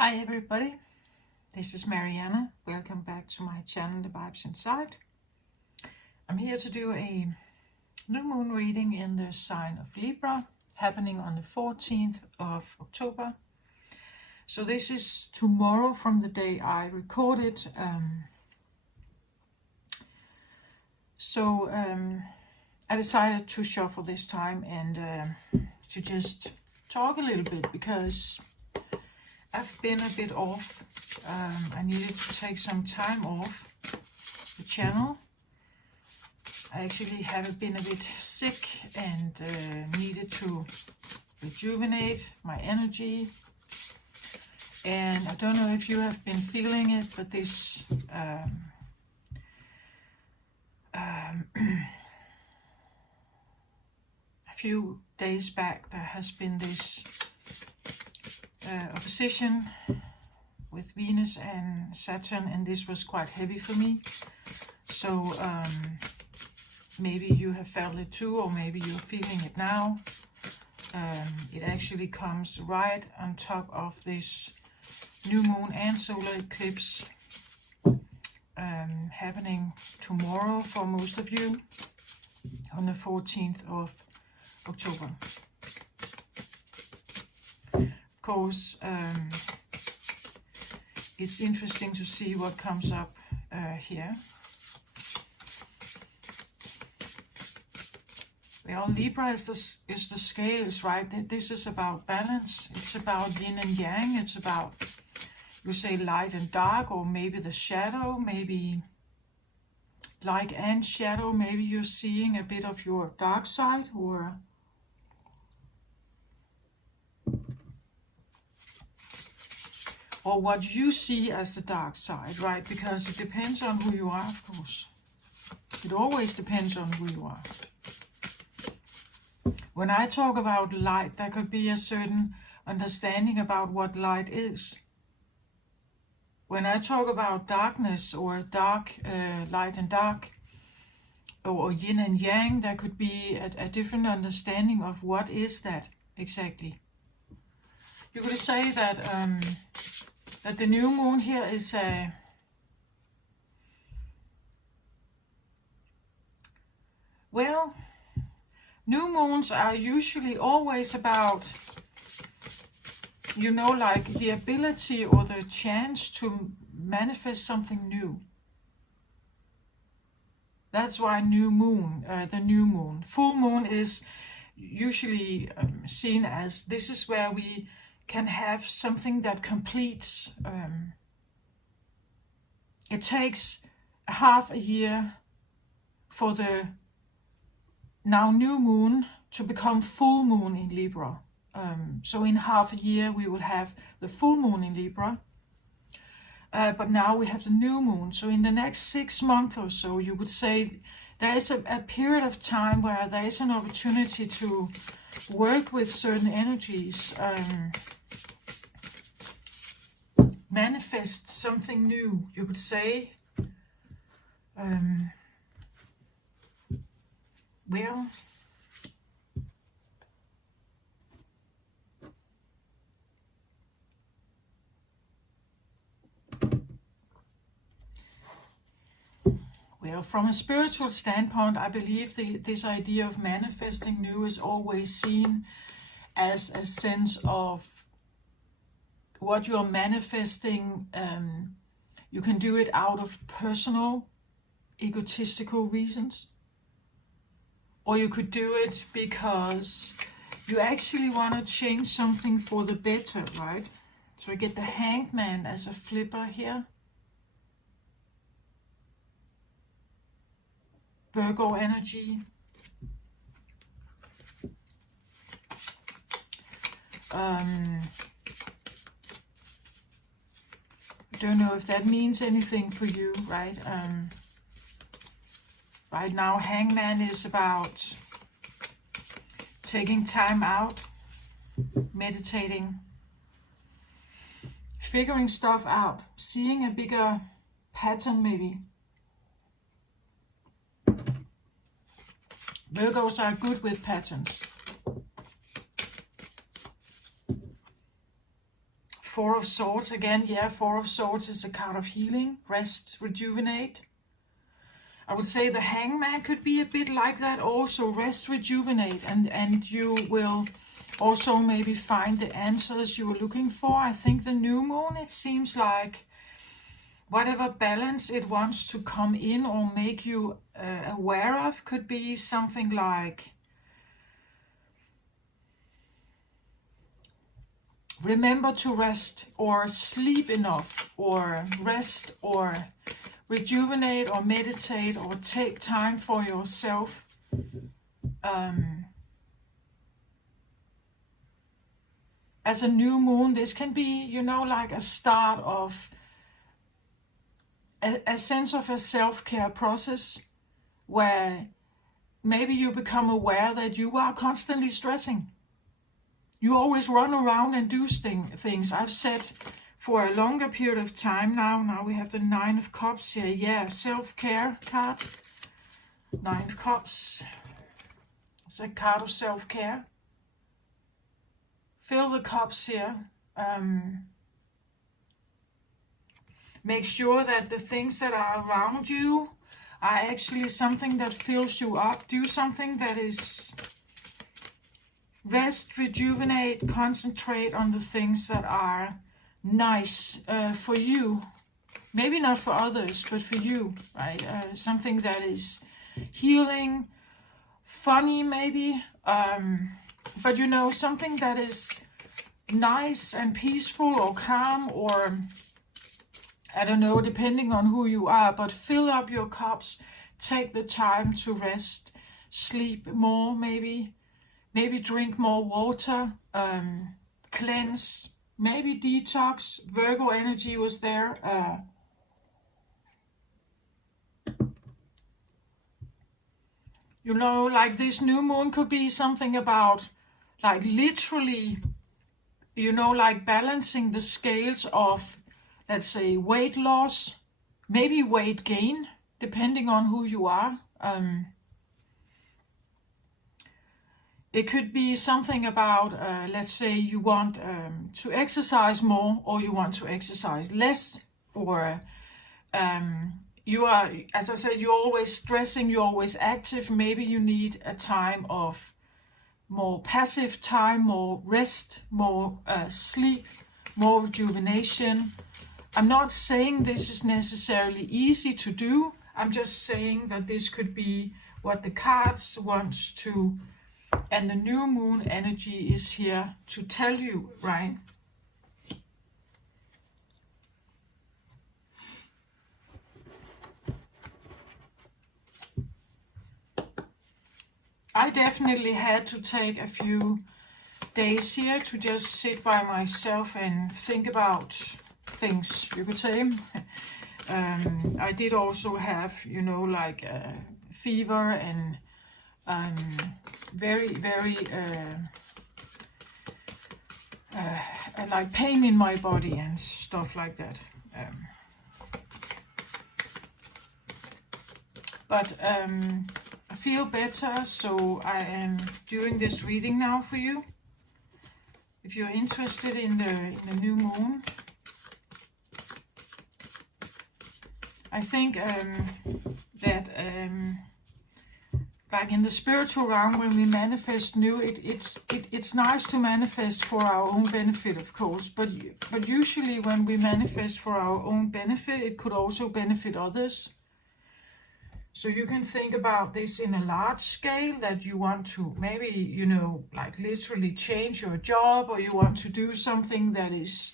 Hi everybody, this is Mariana. Welcome back to my channel, The Vibes Inside. I'm here to do a new moon reading in the sign of Libra, happening on the 14th of October. So this is tomorrow from the day I recorded. I decided to shuffle this time and to just talk a little bit because I've been a bit off. I needed to take some time off the channel. I actually have been a bit sick and needed to rejuvenate my energy. And I don't know if you have been feeling it, but this a few days back there has been this opposition with Venus and Saturn, and this was quite heavy for me. So maybe you have felt it too, or maybe you're feeling it now. It actually comes right on top of this new moon and solar eclipse happening tomorrow for most of you on the 14th of October. Of course, it's interesting to see what comes up here. Well, Libra is the scales, right? This is about balance. It's about yin and yang. It's about, you say, light and dark, or maybe the shadow, maybe light and shadow. Maybe you're seeing a bit of your dark side, or what you see as the dark side, right? Because it depends on who you are, of course. It always depends on who you are. When I talk about light, there could be a certain understanding about what light is. When I talk about darkness or dark, light and dark, or yin and yang, there could be a different understanding of what is that exactly. You could say that that the new moon here is a new moons are usually always about, like the ability or the chance to manifest something new. That's why new moon, the new moon. Full moon is usually seen as, this is where we can have something that completes. It takes half a year for the now new moon to become full moon in Libra. So in half a year we will have the full moon in Libra. But now we have the new moon. So in the next 6 months or so, you would say there is a period of time where there is an opportunity to work with certain energies, manifest something new, you would say. Well, from a spiritual standpoint, I believe this idea of manifesting new is always seen as a sense of what you are manifesting. You can do it out of personal, egotistical reasons, or you could do it because you actually want to change something for the better, right? So I get the Hanged Man as a flipper here. Virgo energy. I don't know if that means anything for you, right? Right now, Hangman is about taking time out, meditating, figuring stuff out, seeing a bigger pattern maybe. Virgos are good with patterns. Four of Swords again. Yeah, Four of Swords is a card of healing, rest, rejuvenate. I would say the Hangman could be a bit like that also, rest, rejuvenate, and you will also maybe find the answers you were looking for. I think the new moon, it seems like whatever balance it wants to come in or make you aware of could be something like remember to rest or sleep enough or rest or rejuvenate or meditate or take time for yourself. As a new moon, this can be, you know, like a start of a sense of a self-care process where maybe you become aware that you are constantly stressing. You always run around and do things. I've said for a longer period of time now. Now we have the Nine of Cups here. Yeah, self-care card. Nine of Cups. It's a card of self-care. Fill the cups here. Make sure that the things that are around you are actually something that fills you up. Do something that is rest, rejuvenate, concentrate on the things that are nice for you. Maybe not for others, but for you, right? Something that is healing, funny maybe, but you know, something that is nice and peaceful or calm or I don't know, depending on who you are, but fill up your cups, take the time to rest, sleep more maybe drink more water, cleanse, maybe detox. Virgo energy was there. You know, like this new moon could be something about like literally, you know, like balancing the scales of, let's say, weight loss, maybe weight gain, depending on who you are. It could be something about, let's say you want to exercise more or you want to exercise less, or you are, as I said, you're always stressing, you're always active. Maybe you need a time of more passive time, more rest, more sleep, more rejuvenation. I'm not saying this is necessarily easy to do. I'm just saying that this could be what the cards want to, and the new moon energy is here to tell you, right? I definitely had to take a few days here to just sit by myself and think about things, you could say. I did also have, you know, like fever and very like pain in my body and stuff like that. But I feel better, so I am doing this reading now for you. If you're interested in the new moon, I think that like in the spiritual realm, when we manifest new, it's nice to manifest for our own benefit, of course. But usually when we manifest for our own benefit, it could also benefit others. So you can think about this in a large scale, that you want to maybe, you know, like literally change your job, or you want to do something that is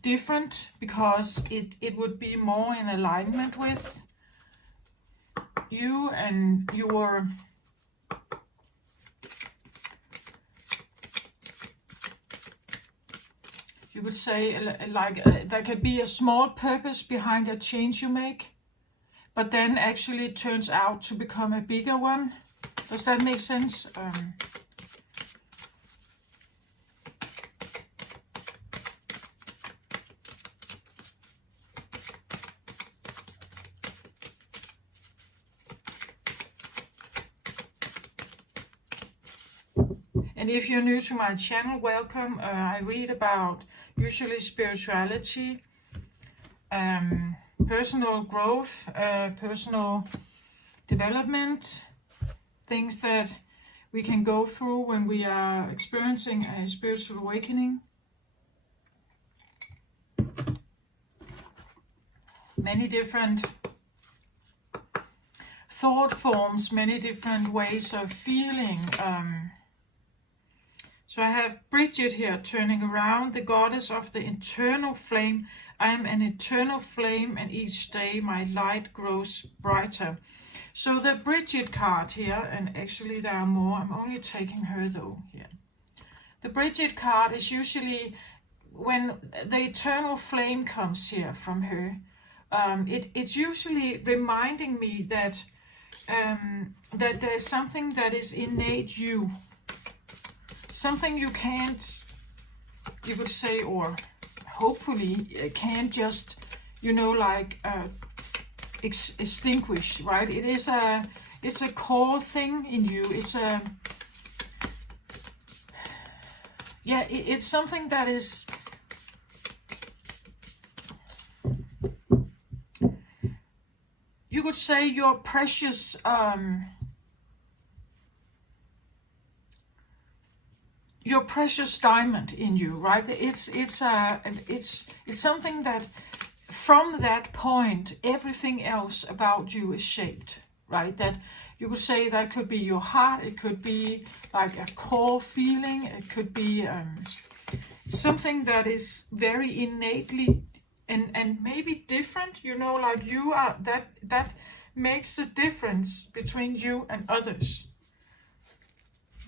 different because it would be more in alignment with you and your you would say like there could be a small purpose behind a change you make, but then actually it turns out to become a bigger one. Does that make sense? And if you're new to my channel, welcome. I read about usually spirituality, personal growth, personal development, things that we can go through when we are experiencing a spiritual awakening. Many different thought forms, many different ways of feeling. So I have Bridget here turning around, the goddess of the eternal flame. I am an eternal flame, and each day my light grows brighter. So the Bridget card here, and actually there are more, I'm only taking her though here. The Bridget card is usually when the eternal flame comes here from her. It's usually reminding me that that there's something that is innate you. Something you can't, you could say, or hopefully can't just, like extinguish, right? It's a core thing in you. It's it's something that is, you could say, your precious diamond in you, right? It's something that from that point everything else about you is shaped, right? That you could say that could be your heart, it could be like a core feeling, it could be something that is very innately and maybe different, like you are, that makes the difference between you and others.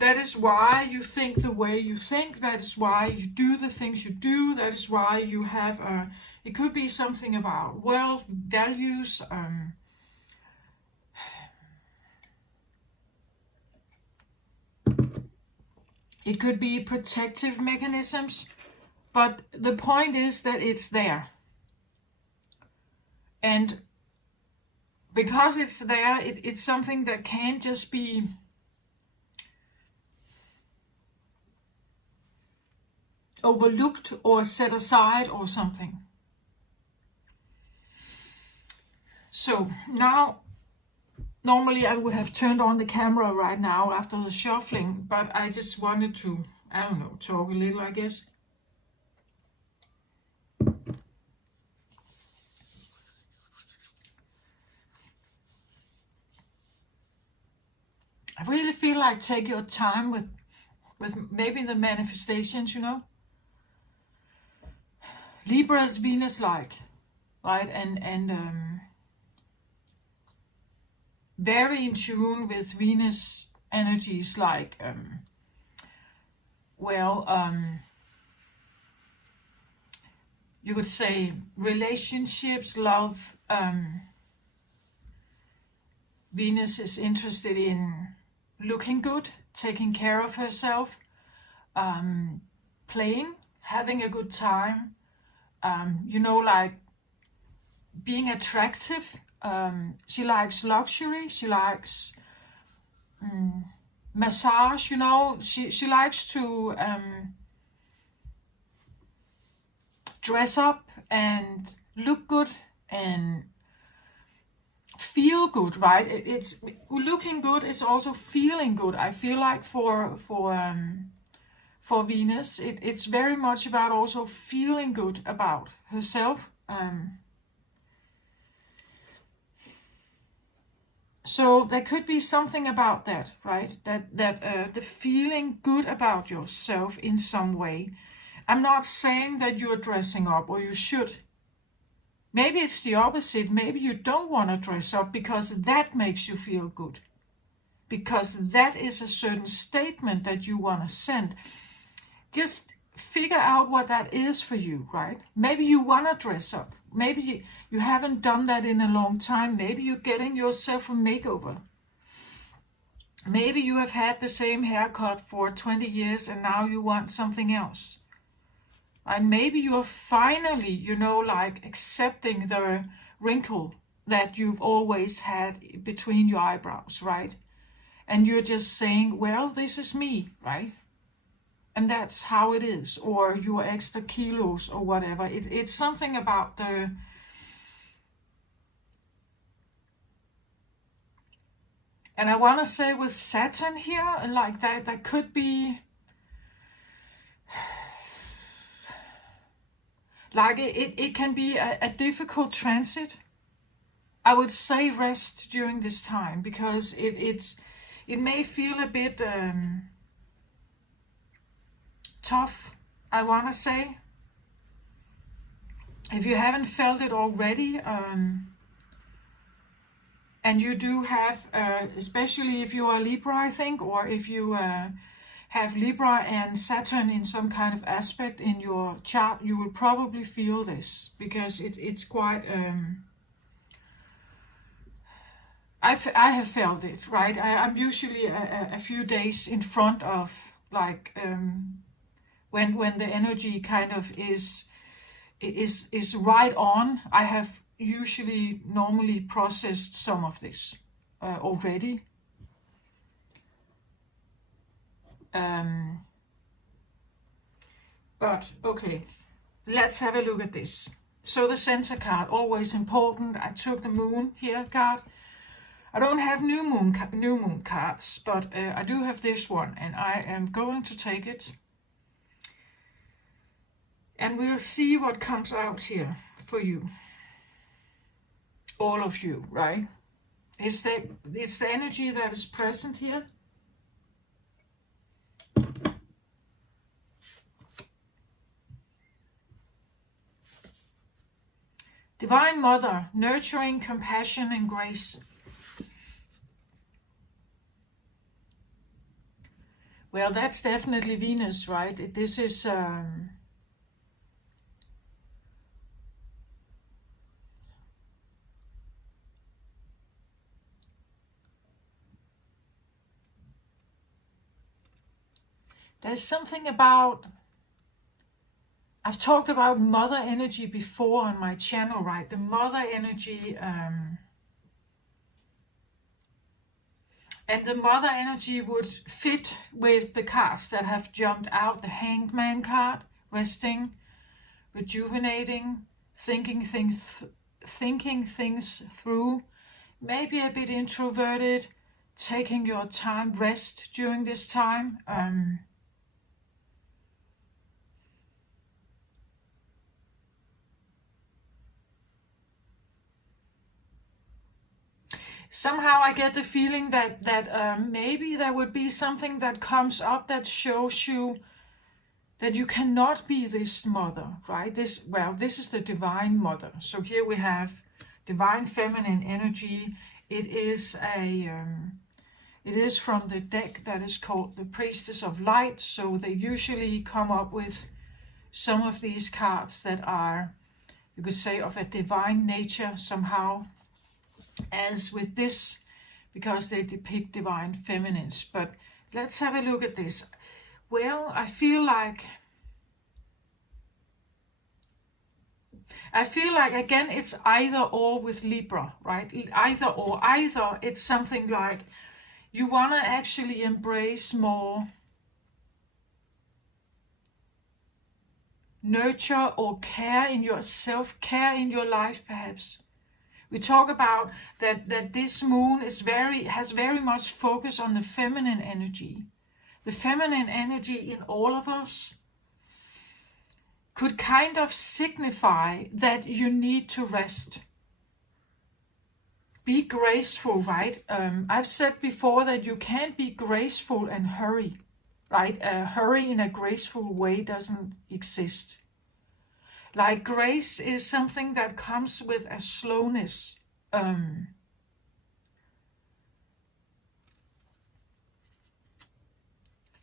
That is why you think the way you think. That is why you do the things you do. That is why you have it could be something about wealth, values, it could be protective mechanisms, but the point is that it's there. And because it's there, it's something that can't just be overlooked or set aside or something. So now, normally I would have turned on the camera right now after the shuffling, but I just wanted to, I don't know, talk a little, I guess. I really feel like take your time with maybe the manifestations, Libra is Venus-like, right? And very in tune with Venus energies, like, you could say relationships, love. Venus is interested in looking good, taking care of herself, playing, having a good time, like being attractive. She likes luxury, she likes massage, she likes to dress up and look good and feel good, right? It's looking good is also feeling good. I feel like for Venus, it's very much about also feeling good about herself. So there could be something about that, right? That the feeling good about yourself in some way. I'm not saying that you're dressing up or you should. Maybe it's the opposite. Maybe you don't want to dress up because that makes you feel good. Because that is a certain statement that you want to send. Just figure out what that is for you, right? Maybe you want to dress up. Maybe you haven't done that in a long time. Maybe you're getting yourself a makeover. Maybe you have had the same haircut for 20 years and now you want something else. And maybe you're finally, like accepting the wrinkle that you've always had between your eyebrows, right? And you're just saying, well, this is me, right? and that's how it is, or your extra kilos or whatever. It's something about the, and I want to say with Saturn here, like that could be like it can be a difficult transit. I would say rest during this time, because it may feel a bit tough, I want to say. If you haven't felt it already, and you do have, especially if you are Libra, I think, or if you have Libra and Saturn in some kind of aspect in your chart, you will probably feel this, because it's quite... I have felt it, right? I'm usually a few days in front of, like, when the energy kind of is right on. I have usually normally processed some of this already. But okay, let's have a look at this. So the center card, always important. I took the moon here card. I don't have new moon cards, but I do have this one, and I am going to take it. And we'll see what comes out here for you. All of you, right? It's the energy that is present here. Divine Mother, nurturing, compassion, and grace. Well, that's definitely Venus, right? This is... there's something about... I've talked about mother energy before on my channel, right? The mother energy... and the mother energy would fit with the cards that have jumped out. The Hanged Man card, resting, rejuvenating, thinking things through, maybe a bit introverted, taking your time, rest during this time. Somehow I get the feeling that maybe there would be something that comes up that shows you that you cannot be this mother, right? This is the Divine Mother. So here we have Divine Feminine energy. It is from the deck that is called the Priestess of Light. So they usually come up with some of these cards that are, you could say, of a divine nature somehow, as with this, because they depict divine feminines. But let's have a look at this. Well, I feel like again it's either or with Libra, right? Either it's something like you want to actually embrace more nurture or care in your self-care in your life, perhaps. We talk about that this moon has very much focus on the feminine energy. The feminine energy in all of us could kind of signify that you need to rest. Be graceful, right? I've said before that you can't be graceful and hurry, right? Hurry in a graceful way doesn't exist. Like grace is something that comes with a slowness.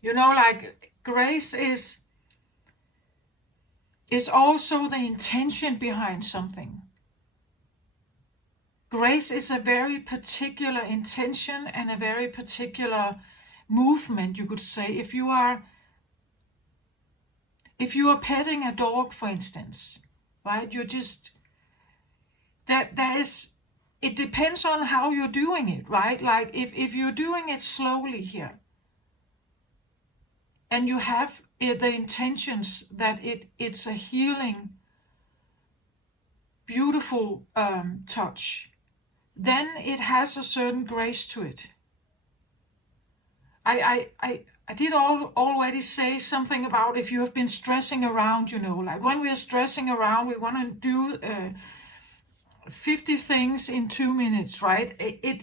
Like grace is also the intention behind something. Grace is a very particular intention and a very particular movement, you could say. If you are petting a dog, for instance, right? You're just it depends on how you're doing it, right? Like if you're doing it slowly here, and you have the intentions that it's a healing, beautiful touch, then it has a certain grace to it. I did already say something about if you have been stressing around, like when we are stressing around, we want to do 50 things in 2 minutes, right?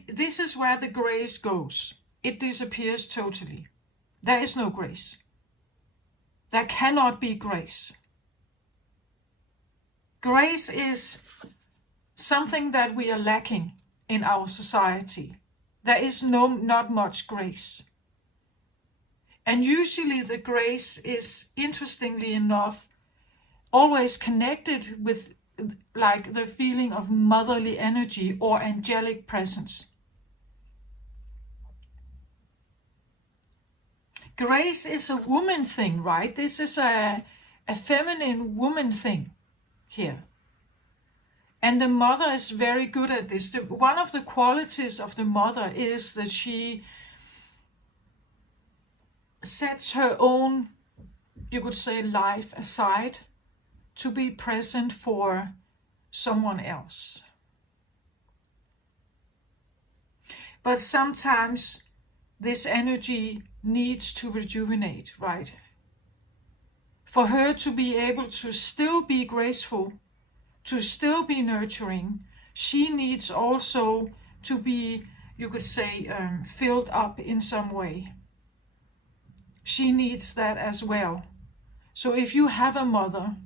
This is where the grace goes. It disappears totally. There is no grace. There cannot be grace. Grace is something that we are lacking in our society. There is not much grace. And usually the grace is, interestingly enough, always connected with like the feeling of motherly energy or angelic presence. Grace is a woman thing, right? This is a feminine woman thing here. And the mother is very good at this. One of the qualities of the mother is that she sets her own, you could say, life aside to be present for someone else. But sometimes this energy needs to rejuvenate, right? For her to be able to still be graceful, to still be nurturing, she needs also to be, you could say, filled up in some way. She needs that as well. So if you have a mother,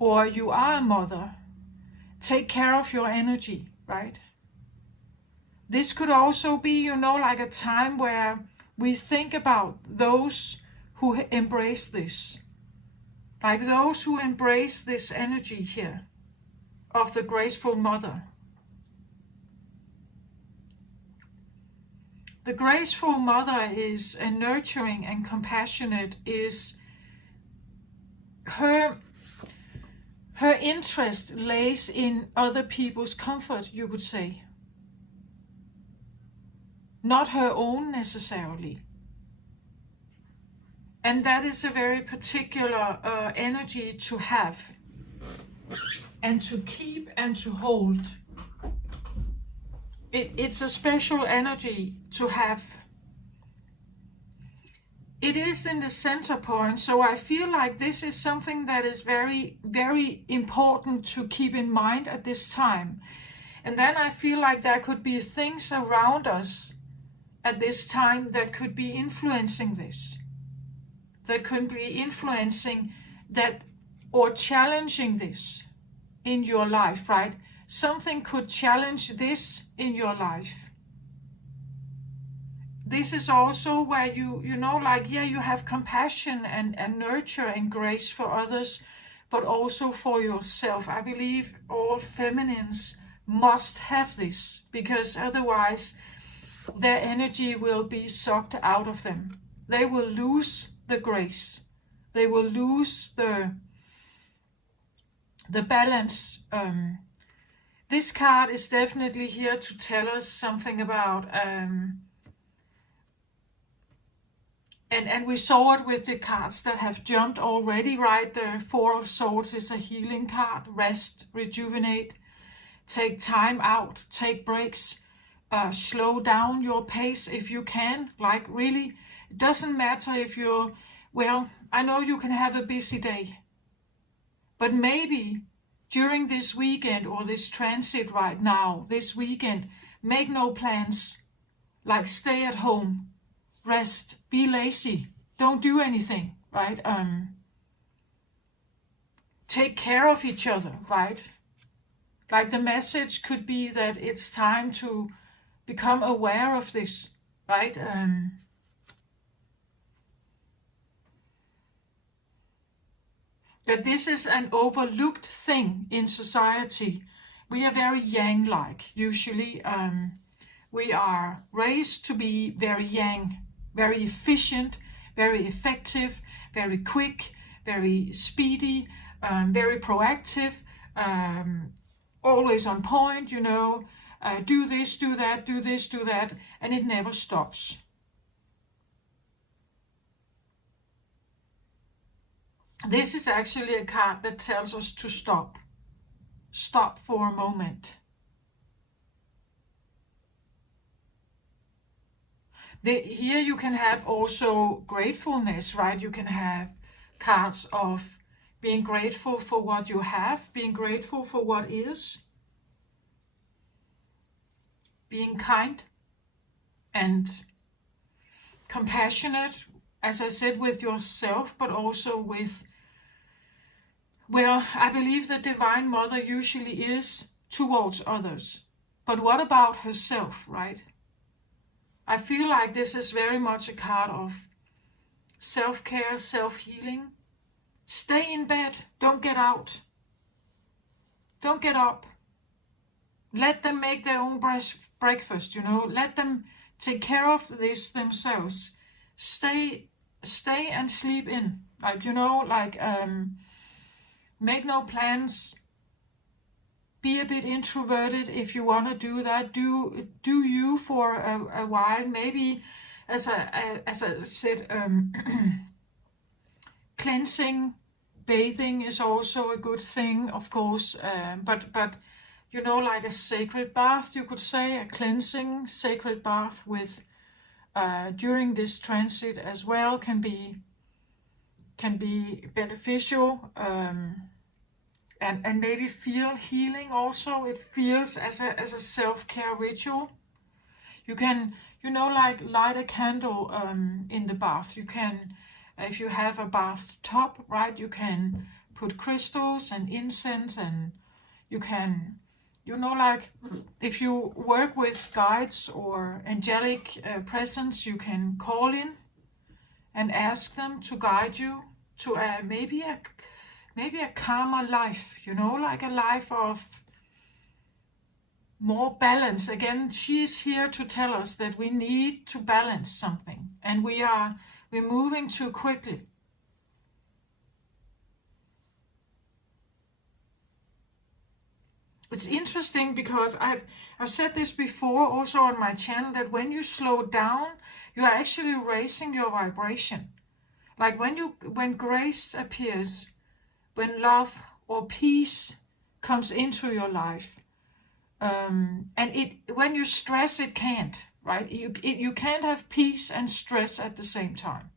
or you are a mother, take care of your energy, right? This could also be, like a time where we think about those who embrace this. Like those who embrace this energy here of the graceful mother. The graceful mother is a nurturing and compassionate, is her interest lays in other people's comfort, you could say. Not her own necessarily. And that is a very particular energy to have and to keep and to hold. It's a special energy to have. It is in the center point, so I feel like this is something that is very, very important to keep in mind at this time. And then I feel like there could be things around us at this time that could be influencing this. That could be influencing that or challenging this in your life, right? Something could challenge this in your life. This is also where you have compassion and nurture and grace for others, but also for yourself. I believe all feminines must have this, because otherwise their energy will be sucked out of them. They will lose the grace. They will lose the balance. This card is definitely here to tell us something about, and we saw it with the cards that have jumped already, right? The Four of Swords is a healing card. Rest, rejuvenate, take time out, take breaks, slow down your pace if you can. Like really, it doesn't matter if you're, well, I know you can have a busy day, but maybe during this weekend or this transit right now, this weekend, make no plans. Like stay at home, rest, be lazy, don't do anything, right? Take care of each other, right? Like the message could be that it's time to become aware of this, right? That this is an overlooked thing in society. We are very yang-like, usually. We are raised to be very yang, very efficient, very effective, very quick, very speedy, very proactive, always on point, do this, do that, do this, do that, and it never stops. This is actually a card that tells us to stop. Stop for a moment. Here you can have also gratefulness, right? You can have cards of being grateful for what you have, being grateful for what is, being kind and compassionate, as I said, with yourself, but also with, well, I believe the Divine Mother usually is towards others. But what about herself, right? I feel like this is very much a card of self-care, self-healing. Stay in bed. Don't get out. Don't get up. Let them make their own breakfast, you know. Let them take care of this themselves. Stay and sleep in. Like, you know, like make no plans. Be a bit introverted if you want to do that. Do you for a while. Maybe, as I said, cleansing, bathing is also a good thing, of course. But you know, like a sacred bath, you could say, a cleansing sacred bath with during this transit as well can be beneficial. And maybe feel healing also. It feels as a self-care ritual. You can, you know, like light a candle in the bath. You can, if you have a bathtub, right, you can put crystals and incense, and you can, you know, like if you work with guides or angelic presence, you can call in and ask them to guide you to maybe a calmer life, you know, like a life of more balance. Again, she is here to tell us that we need to balance something, and we're moving too quickly. It's interesting because I've said this before also on my channel, that when you slow down, you are actually raising your vibration. Like when grace appears, when love or peace comes into your life, and when you stress, it can't, right? You can't have peace and stress at the same time.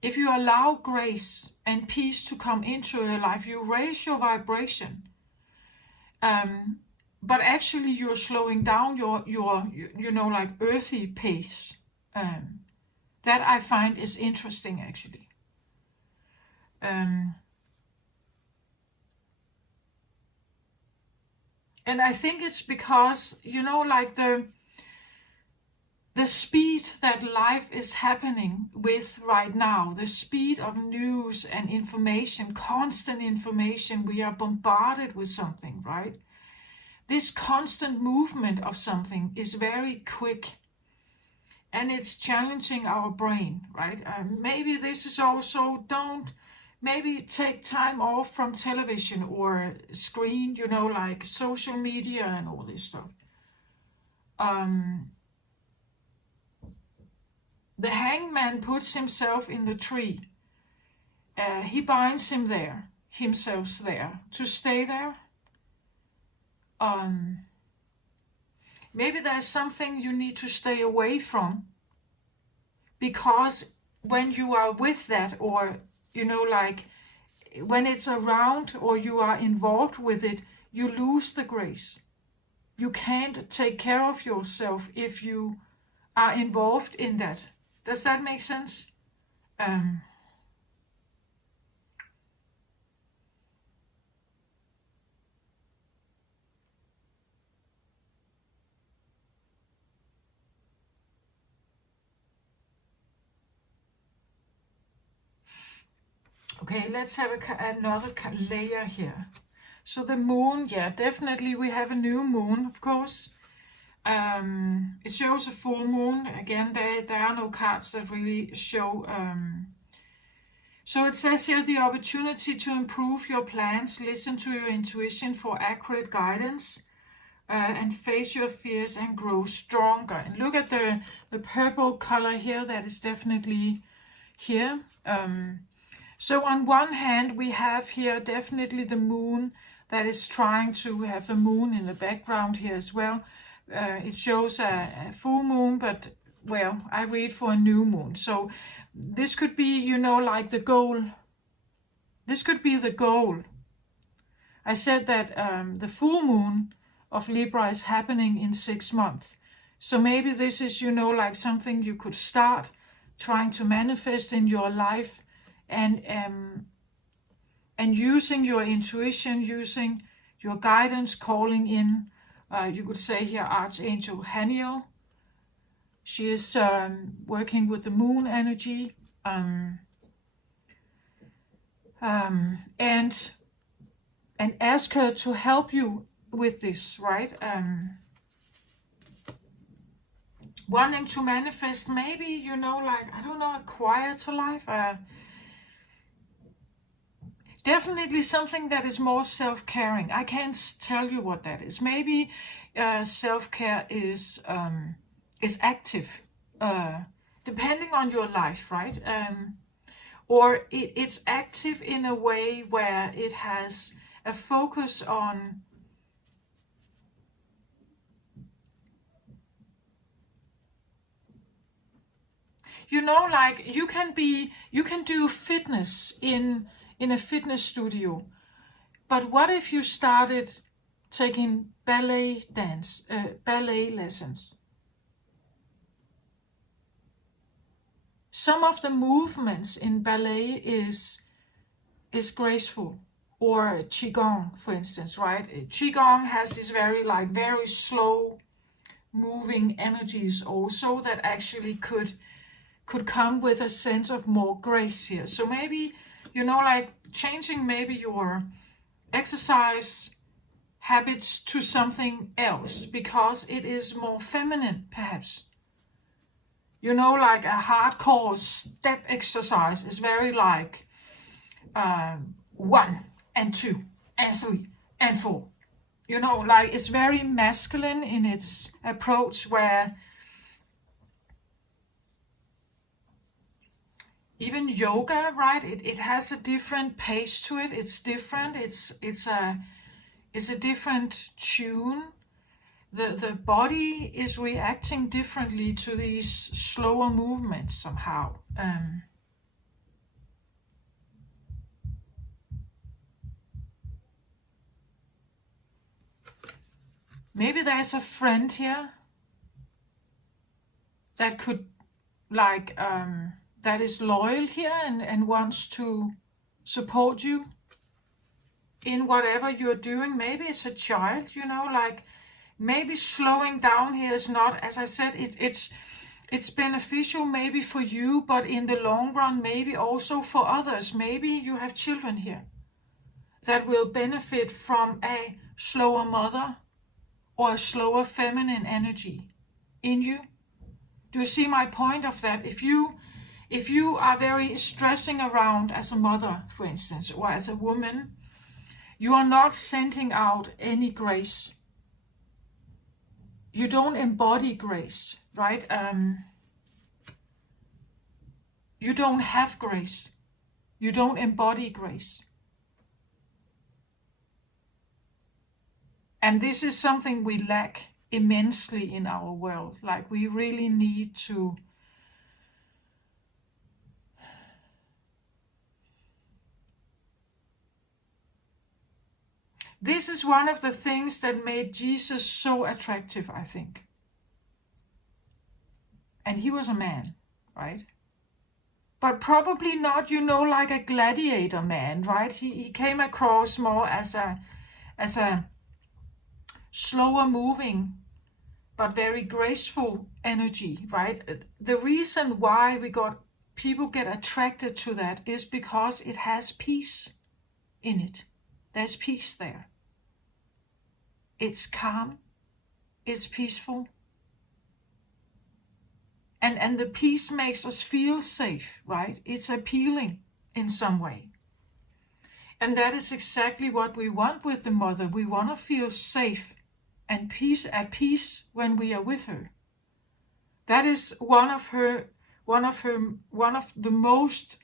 If you allow grace and peace to come into your life, you raise your vibration. But actually, you're slowing down your you know, like earthy pace. That I find is interesting, actually. And I think it's because, you know, like the speed that life is happening with right now, the speed of news and information, constant information, we are bombarded with something, right? This constant movement of something is very quick, and it's challenging our brain, right? Maybe this is also, don't maybe take time off from television or screen, you know, like social media and all this stuff. The hangman puts himself in the tree. He binds himself there, to stay there. Maybe there's something you need to stay away from, because when you are with that, or, you know, like when it's around or you are involved with it, you lose the grace. You can't take care of yourself if you are involved in that. Does that make sense? Okay, let's have another layer here. So the moon, yeah, definitely we have a new moon, of course. It shows a full moon. Again, there are no cards that really show. So it says here, the opportunity to improve your plans, listen to your intuition for accurate guidance, and face your fears and grow stronger. And look at the purple color here. That is definitely, here. So on one hand, we have here definitely the moon that is trying to have the moon in the background here as well. It shows a full moon, but well, I read for a new moon. So this could be, like the goal. This could be the goal. I said that the full moon of Libra is happening in 6 months. So maybe this is, like something you could start trying to manifest in your life, and using your intuition, using your guidance, calling in, you could say here, Archangel Haniel. She is working with the moon energy, and ask her to help you with this, right? Wanting to manifest, maybe, like, I don't know, a quieter life. Definitely something that is more self-caring. I can't tell you what that is. Maybe self-care is active, depending on your life, right? Or it's active in a way where it has a focus on like you can do fitness in a fitness studio, but what if you started taking ballet lessons? Some of the movements in ballet is graceful, or qigong, for instance, right? Qigong has this very slow moving energies also that actually could come with a sense of more grace here. So maybe, like changing maybe your exercise habits to something else, because it is more feminine, perhaps. Like a hardcore step exercise is very like 1 and 2 and 3 and 4. Like it's very masculine in its approach, where even yoga, right? It has a different pace to it. It's different. It's a different tune. The body is reacting differently to these slower movements somehow. Maybe there's a friend here that could like that is loyal here and wants to support you in whatever you're doing. Maybe it's a child, like maybe slowing down here is not, as I said, it's beneficial maybe for you, but in the long run, maybe also for others. Maybe you have children here that will benefit from a slower mother or a slower feminine energy in you. Do you see my point of that? If you are very stressing around as a mother, for instance, or as a woman, you are not sending out any grace. You don't embody grace, right? You don't have grace. You don't embody grace. And this is something we lack immensely in our world. Like we really need to This is one of the things that made Jesus so attractive, I think. And he was a man, right? But probably not, like a gladiator man, right? He came across more as a slower moving, but very graceful energy, right? The reason why people get attracted to that is because it has peace in it. There's peace there. It's calm. It's peaceful. And the peace makes us feel safe, right? It's appealing in some way. And that is exactly what we want with the mother. We want to feel safe and at peace when we are with her. That is one one of the most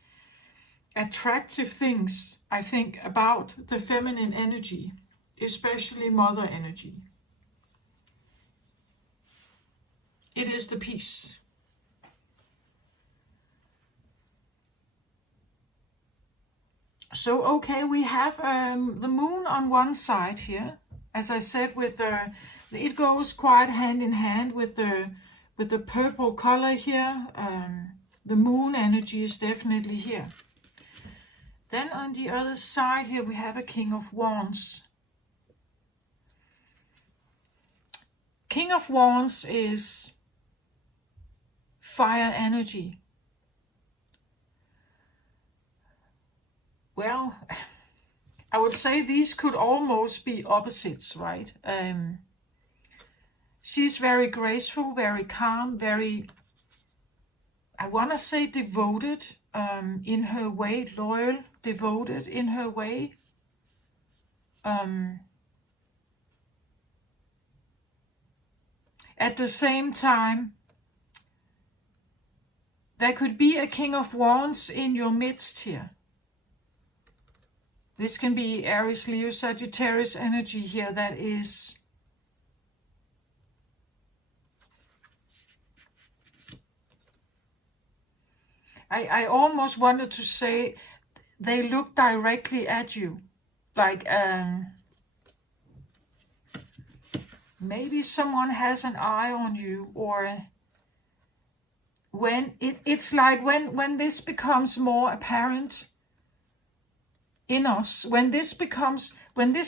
attractive things, I think, about the feminine energy, especially mother energy. It is the peace. So, okay, we have the moon on one side here. As I said, with it goes quite hand in hand with the purple color here. The moon energy is definitely here. Then on the other side here we have a King of Wands. King of Wands is fire energy. Well, I would say these could almost be opposites, right? She's very graceful, very calm, very, I want to say devoted in her way, loyal, devoted in her way. At the same time, there could be a King of Wands in your midst here. This can be Aries, Leo, Sagittarius energy here that is I almost wanted to say they look directly at you. Like maybe someone has an eye on you, or when it's like when this becomes more apparent in us, when this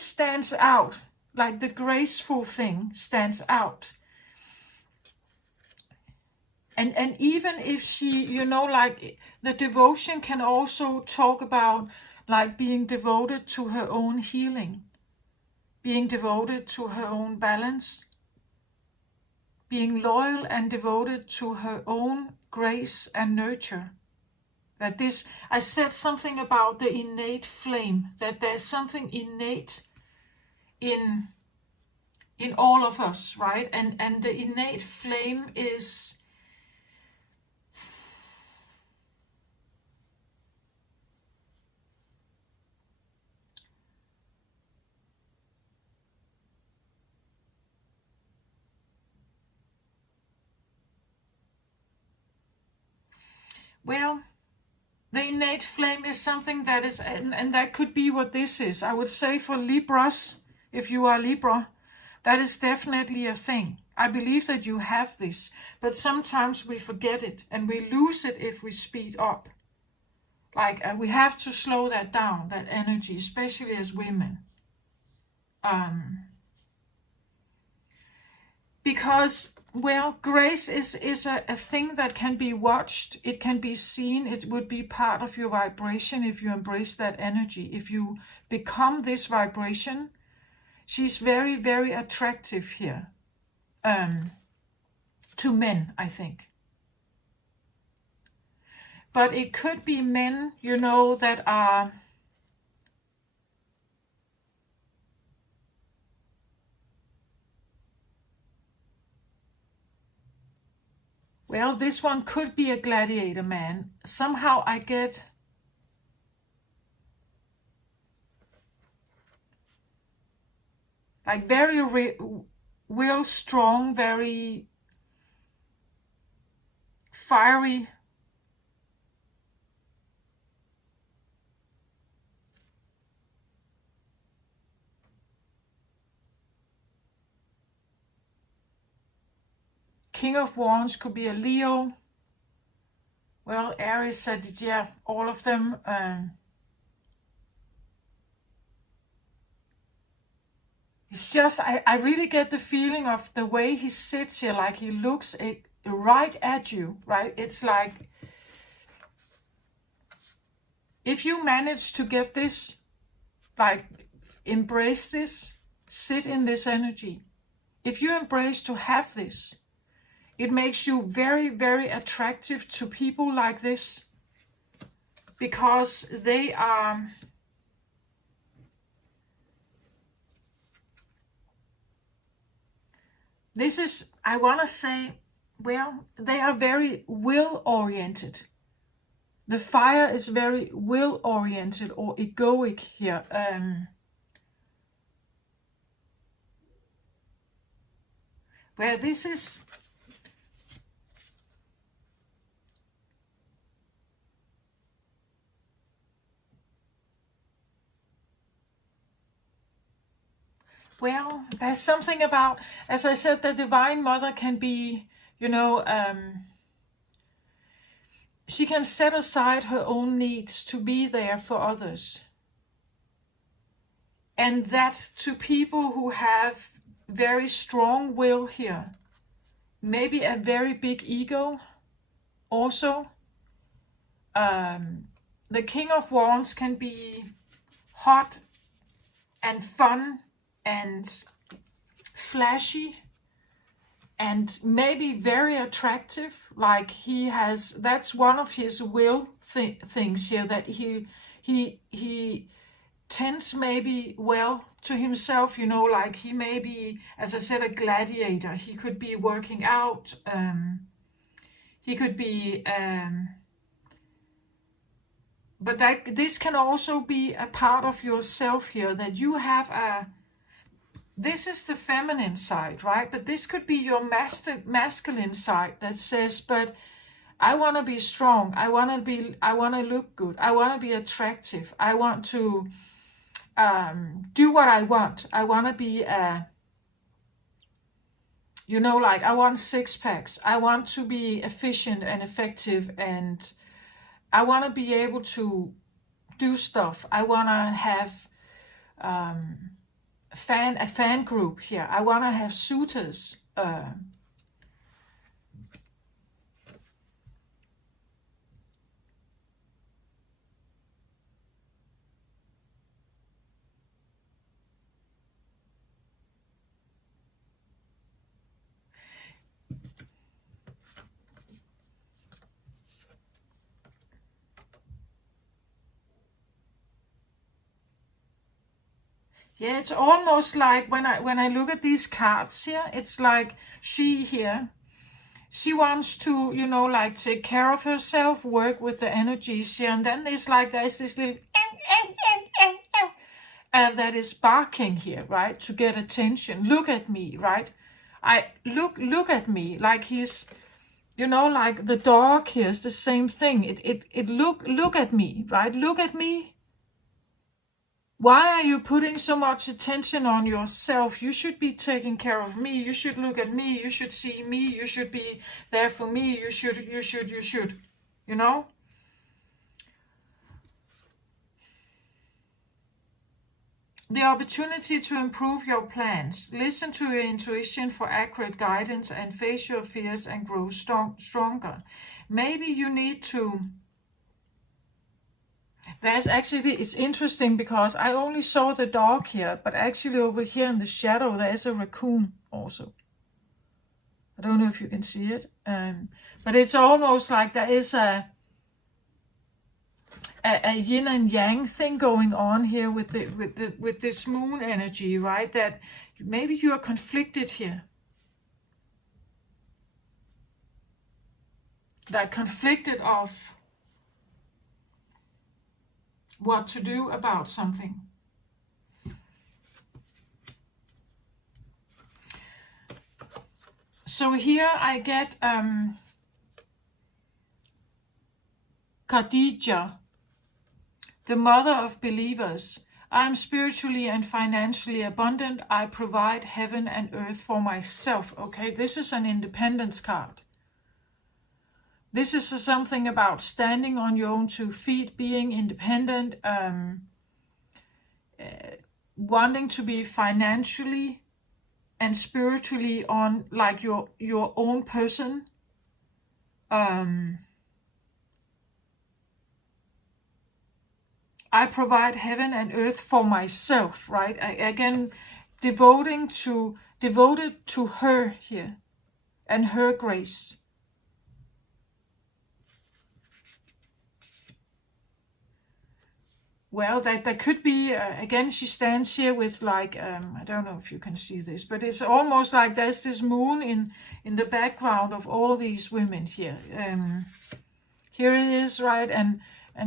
stands out, like the graceful thing stands out. And even if she, like the devotion can also talk about like being devoted to her own healing, being devoted to her own balance, being loyal and devoted to her own grace and nurture. That this, I said something about the innate flame, that there's something innate in all of us, right? And the innate flame is well, the innate flame is something that is, and that could be what this is. I would say for Libras, if you are Libra, that is definitely a thing. I believe that you have this, but sometimes we forget it and we lose it if we speed up. Like we have to slow that down, that energy, especially as women. Because, well, grace is a thing that can be watched, it can be seen, it would be part of your vibration if you embrace that energy. If you become this vibration, she's very, very attractive here to men, I think. But it could be men, that are well, this one could be a gladiator man. Somehow I get like very real strong, very fiery. King of Wands could be a Leo. Well, Aries, Sagittarius, yeah, all of them. It's just, I really get the feeling of the way he sits here, like he looks right at you, right? It's like, if you manage to get this, like, embrace this, sit in this energy. If you embrace to have this, it makes you very, very attractive to people like this, because they are this is, I want to say, well, they are very will-oriented. The fire is very will-oriented or egoic here. Where this is, well, there's something about, as I said, the Divine Mother can be, she can set aside her own needs to be there for others. And that to people who have very strong will here, maybe a very big ego also. The King of Wands can be hot and fun and flashy and maybe very attractive, like he has, that's one of his will things here, that he tends maybe well to himself, like he may be, as I said, a gladiator. He could be working out, he could be but this can also be a part of yourself here, that you have this is the feminine side, right? But this could be your masculine side that says, but I want to be strong. I want to look good. I want to be attractive. I want to do what I want. I want to be like I want six packs. I want to be efficient and effective, and I want to be able to do stuff. I want to have a fan group here. I want to have suitors. Yeah, it's almost like when I look at these cards here, it's like she here, she wants to, like take care of herself, work with the energies here, and then there's this little that is barking here, right, to get attention. Look at me, right? I look at me, like he's, like the dog here is the same thing. It look at me, right? Look at me. Why are you putting so much attention on yourself? You should be taking care of me. You should look at me. You should see me. You should be there for me. You should. The opportunity to improve your plans. Listen to your intuition for accurate guidance and face your fears and grow stronger. Maybe you need to. It's interesting because I only saw the dog here, but actually over here in the shadow there is a raccoon also. I don't know if you can see it, but it's almost like there is a yin and yang thing going on here with this moon energy, right? That maybe you are conflicted here. Like conflicted of what to do about something. So here I get Khadija, the mother of believers. I am spiritually and financially abundant. I provide heaven and earth for myself. Okay, this is an independence card. This is something about standing on your own two feet, being independent, wanting to be financially and spiritually on like your own person. I provide heaven and earth for myself, right? Again, devoted to her here and her grace. well, that could be, again, she stands here with like, I don't know if you can see this, but it's almost like there's this moon in the background of all these women here. Here it is, right? And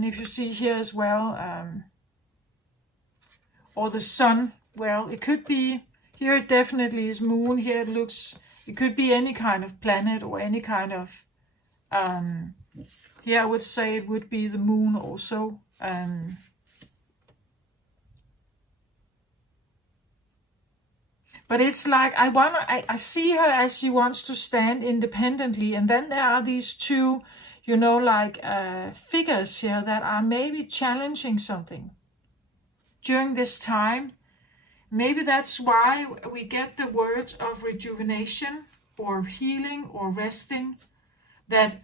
if you see here as well, or the sun, well, it could be, here it definitely is moon, here it looks, it could be any kind of planet or any kind of, here I would say it would be the moon also. But it's like, I see her as she wants to stand independently. And then there are these two, like figures here that are maybe challenging something during this time. Maybe that's why we get the words of rejuvenation or healing or resting. That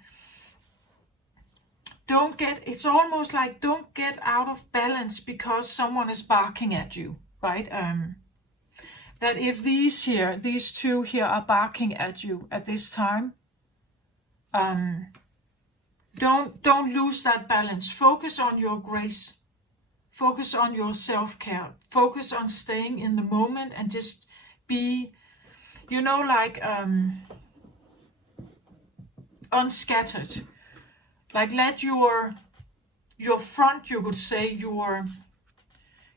it's almost like don't get out of balance because someone is barking at you, right? That if these two here are barking at you at this time, don't lose that balance. Focus on your grace. Focus on your self-care. Focus on staying in the moment and just be, like unscattered. Like let your front, you could say,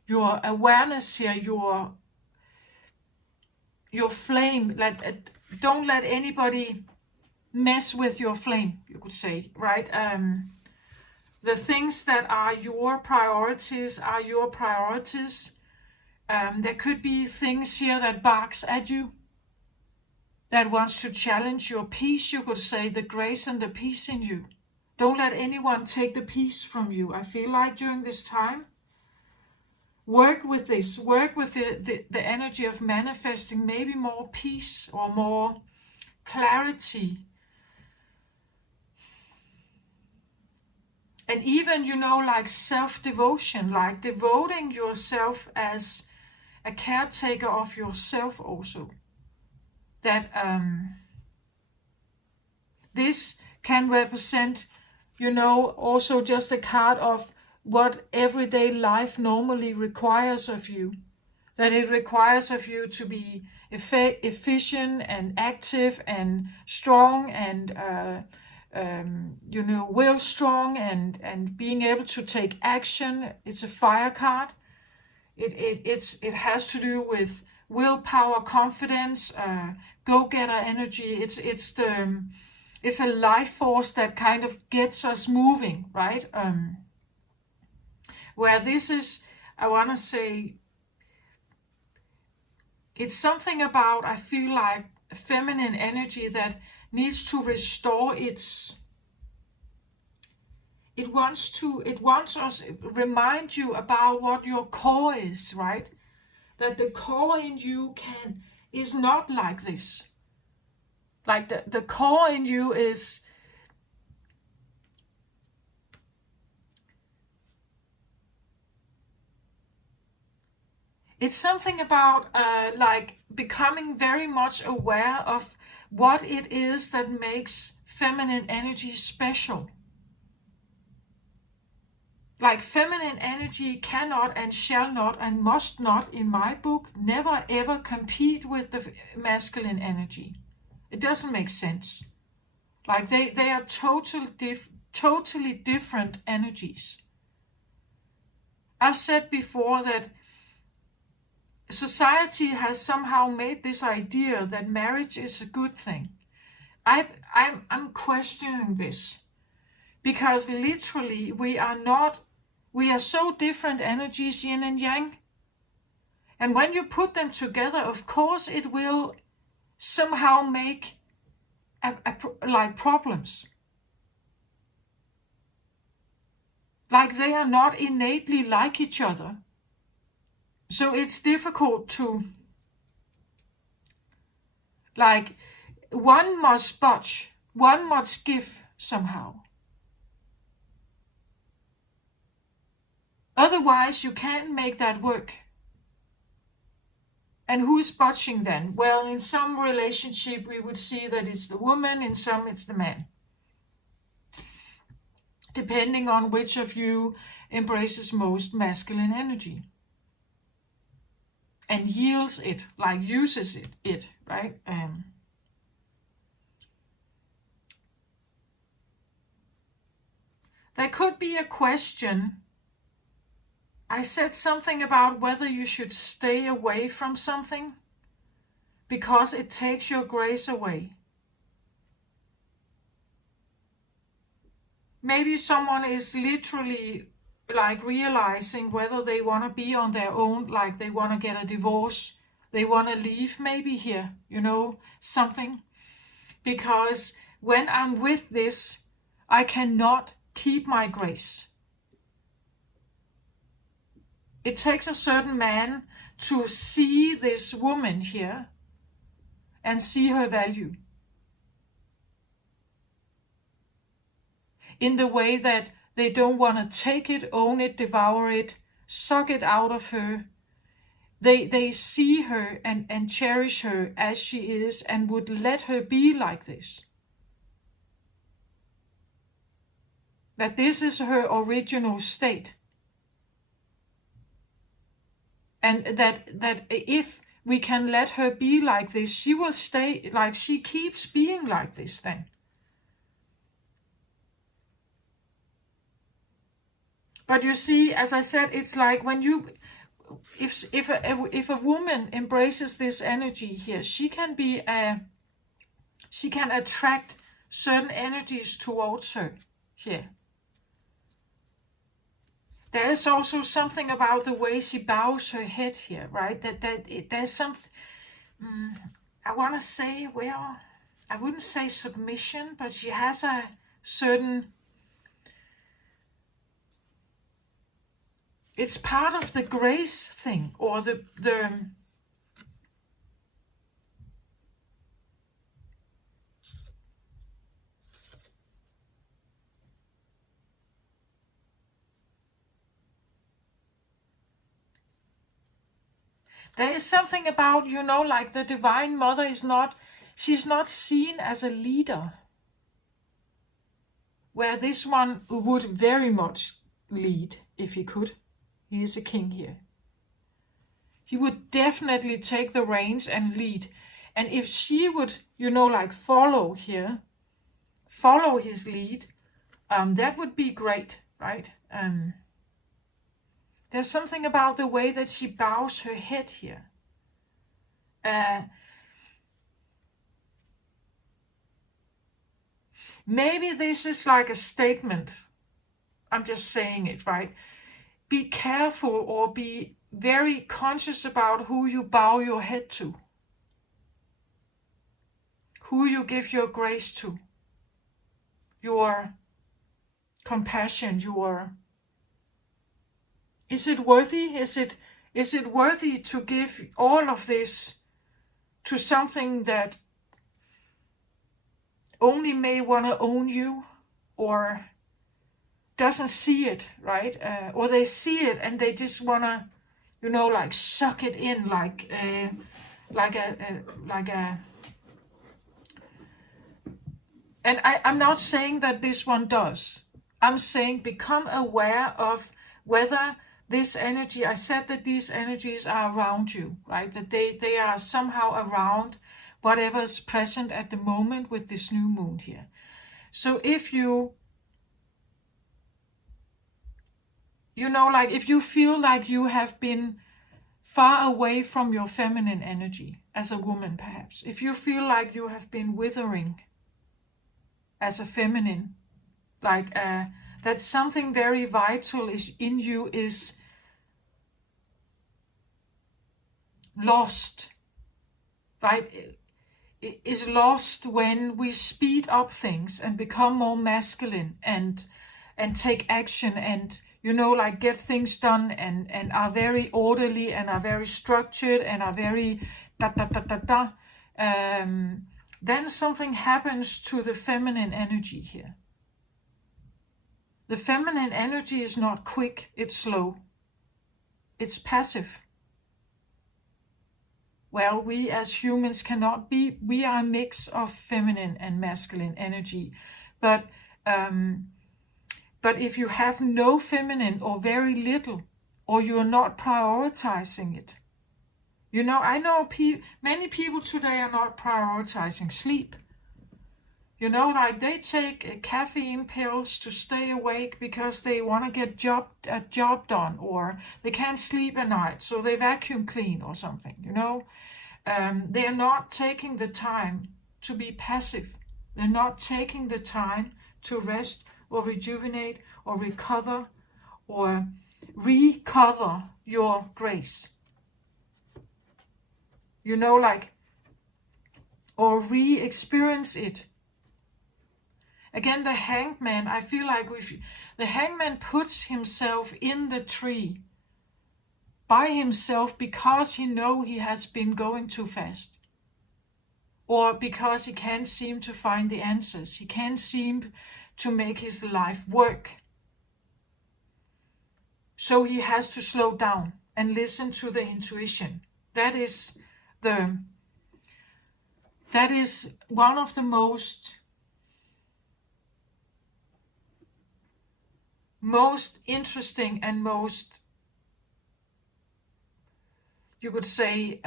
your awareness here, your flame, don't let anybody mess with your flame, you could say, right? The things that are your priorities are your priorities. There could be things here that barks at you, that wants to challenge your peace, you could say, the grace and the peace in you. Don't let anyone take the peace from you. I feel like during this time, work with this, work with the energy of manifesting maybe more peace or more clarity. And even, like self-devotion, like devoting yourself as a caretaker of yourself also. That this can represent, also just a card of what everyday life normally requires of you. That it requires of you to be efficient and active and strong and will strong and being able to take action. It's a fire card. It has to do with willpower, confidence, go-getter energy. It's a life force that kind of gets us moving, right? Where this is, I want to say, it's something about, I feel like, feminine energy that needs to restore it wants us, remind you about what your core is, right? That the core in you is not like this. Like the core in you is, it's something about like becoming very much aware of what it is that makes feminine energy special. Like feminine energy cannot and shall not and must not, in my book, never ever compete with the masculine energy. It doesn't make sense. Like they are totally different energies. I've said before that society has somehow made this idea that marriage is a good thing. I'm questioning this, because literally we are so different energies, yin and yang. And when you put them together, of course it will somehow make like problems. Like they are not innately like each other. So it's difficult to, like, one must budge, one must give somehow. Otherwise, you can't make that work. And who's budging then? Well, in some relationship, we would see that it's the woman, in some it's the man. depending on which of you embraces most masculine energy and yields it, like uses it, right? There could be a question. I said something about whether you should stay away from something because it takes your grace away. Maybe someone is literally like realizing whether they want to be on their own, like they want to get a divorce, they want to leave maybe here, something. Because when I'm with this, I cannot keep my grace. It takes a certain man to see this woman here and see her value. In the way that they don't want to take it, own it, devour it, suck it out of her. They see her and cherish her as she is and would let her be like this. That this is her original state. And that if we can let her be like this, she will stay like she keeps being like this then. But you see, as I said, it's like when if a woman embraces this energy here, she can attract certain energies towards her here. There is also something about the way she bows her head here, right? There's something. I want to say, well, I wouldn't say submission, but she has a certain. It's part of the grace thing, or the there is something about, like the Divine Mother she's not seen as a leader, where this one would very much lead if he could. He is a king here. He would definitely take the reins and lead. And if she would, like follow his lead, that would be great, right? There's something about the way that she bows her head here. Maybe this is like a statement. I'm just saying it, right? Be careful or be very conscious about who you bow your head to, who you give your grace to, your compassion, is it worthy? Is it worthy to give all of this to something that only may want to own you, or doesn't see it, right? Or they see it and they just want to, like suck it in, like a. And I'm not saying that this one does. I'm saying become aware of whether this energy, I said that these energies are around you, right? That they are somehow around whatever is present at the moment with this new moon here. So if you like if you feel like you have been far away from your feminine energy as a woman, perhaps, if you feel like you have been withering as a feminine, like that something very vital is in you is lost, right? Is lost when we speed up things and become more masculine and take action and like get things done and are very orderly and are very structured and are very then something happens to the feminine energy here. The feminine energy is not quick, it's slow. It's passive. Well, we as humans cannot be, we are a mix of feminine and masculine energy. But But if you have no feminine or very little, or you're not prioritizing it, I know many people today are not prioritizing sleep. Like they take caffeine pills to stay awake because they want to get a job done, or they can't sleep at night, so they vacuum clean or something. They are not taking the time to be passive. They're not taking the time to rest or rejuvenate or recover or recover your grace. Or re-experience it. Again, the hangman, I feel like the hangman puts himself in the tree by himself because he has been going too fast. Or because he can't seem to find the answers. He can't seem to make his life work. So he has to slow down and listen to the intuition. That is one of the most interesting and most, you could say,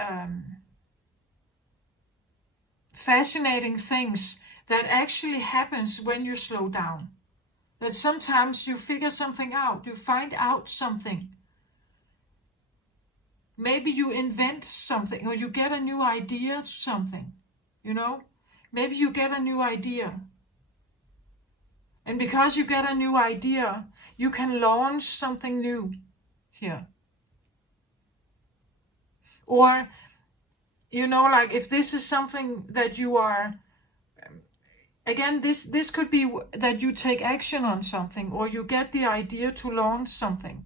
fascinating things that actually happens when you slow down. That sometimes you figure something out, you find out something. Maybe you invent something, or you get a new idea to something, Maybe you get a new idea. And because you get a new idea, you can launch something new here. Or, like if this is something that you are, again, this could be that you take action on something, or you get the idea to launch something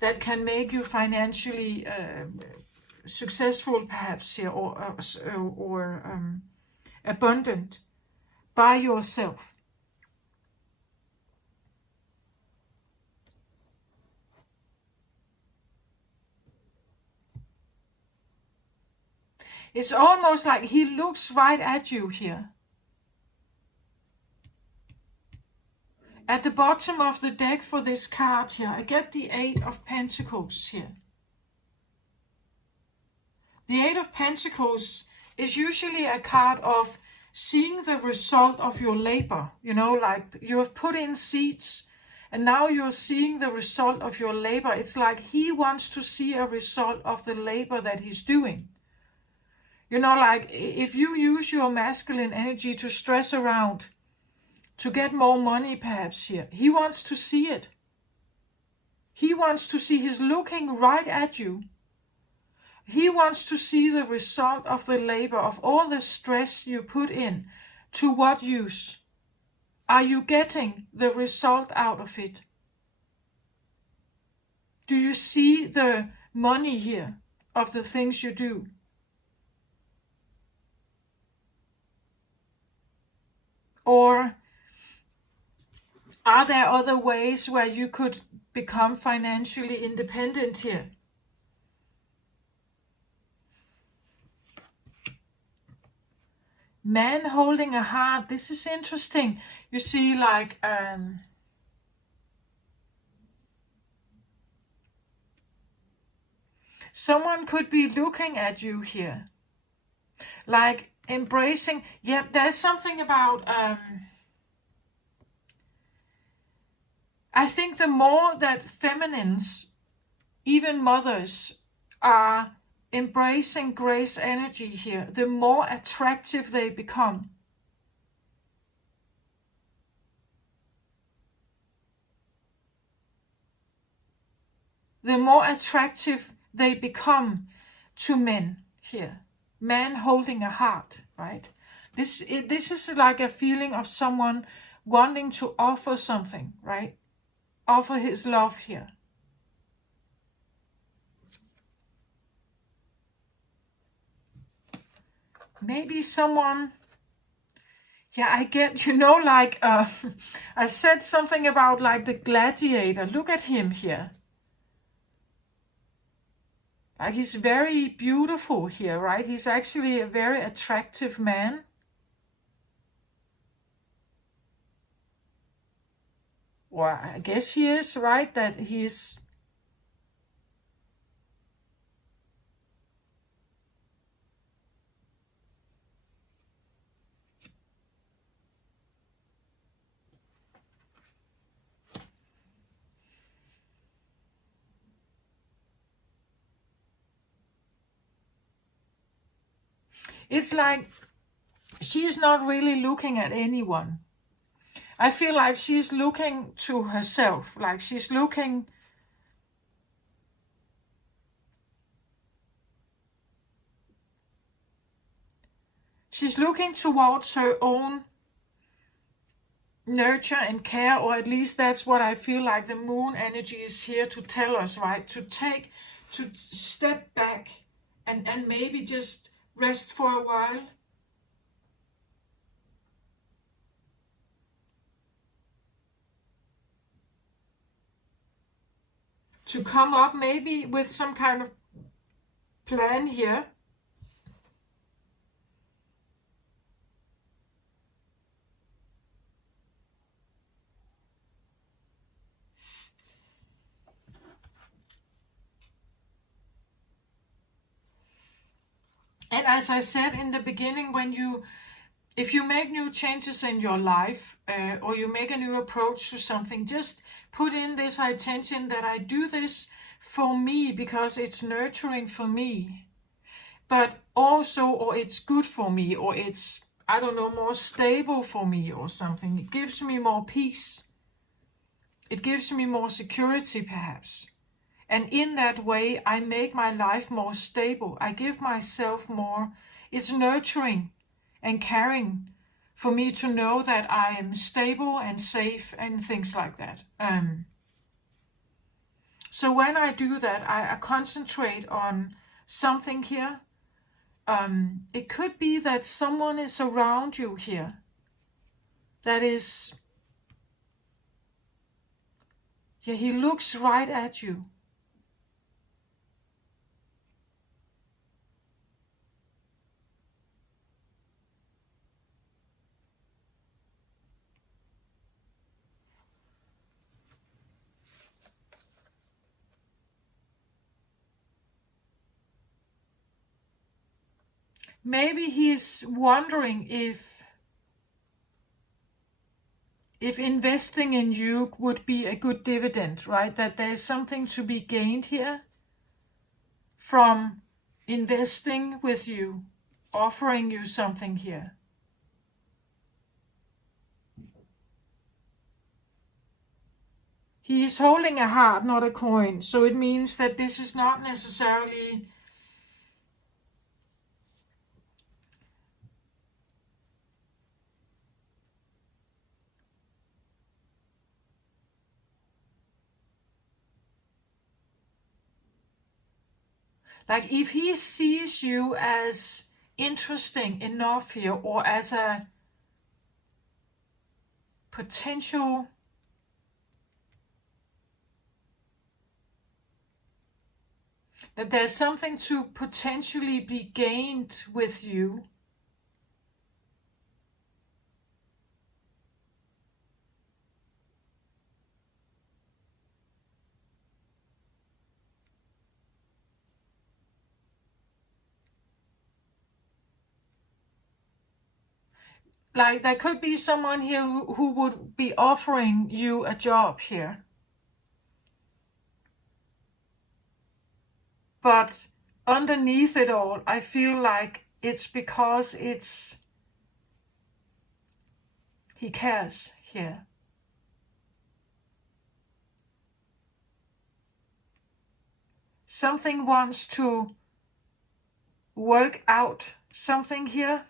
that can make you financially successful, perhaps here, or abundant by yourself. It's almost like he looks right at you here. At the bottom of the deck for this card here, I get the 8 of Pentacles here. The 8 of Pentacles is usually a card of seeing the result of your labor. Like you have put in seeds and now you're seeing the result of your labor. It's like he wants to see a result of the labor that he's doing. Like if you use your masculine energy to stress around, to get more money perhaps here, he wants to see it. He wants to see, he's looking right at you. He wants to see the result of the labor, of all the stress you put in. To what use? Are you getting the result out of it? Do you see the money here of the things you do? Or are there other ways where you could become financially independent here? Man holding a heart. This is interesting. You see, like someone could be looking at you here, like embracing. Yeah, there's something about I think the more that feminines, even mothers, are embracing grace energy here, the more attractive they become. The more attractive they become to men here. Man holding a heart, right? This is like a feeling of someone wanting to offer something, right? Offer his love here. Maybe someone, I get, like, I said something about like the gladiator. Look at him here. Like he's very beautiful here, right? He's actually a very attractive man. or I guess he is, right? That he's, it's like she's not really looking at anyone. I feel like she's looking to herself, like she's looking towards her own nurture and care, or at least that's what I feel like the moon energy is here to tell us, right? To step back and maybe just rest for a while. To come up maybe with some kind of plan here. And as I said in the beginning, if you make new changes in your life, or you make a new approach to something, just put in this intention that I do this for me because it's nurturing for me, but also, or it's good for me, or it's, I don't know, more stable for me or something. It gives me more peace. It gives me more security, perhaps. And in that way, I make my life more stable. I give myself more. It's nurturing and caring for me to know that I am stable and safe and things like that. So when I do that, I concentrate on something here. It could be that someone is around you here that is, yeah, he looks right at you. Maybe he's wondering if investing in you would be a good dividend, right? That there's something to be gained here from investing with you, offering you something here. He is holding a heart, not a coin. So it means that this is not necessarily like if he sees you as interesting enough here, or as a potential that there's something to potentially be gained with you, like there could be someone here who would be offering you a job here. But underneath it all, I feel like it's because he cares here. Something wants to work out something here.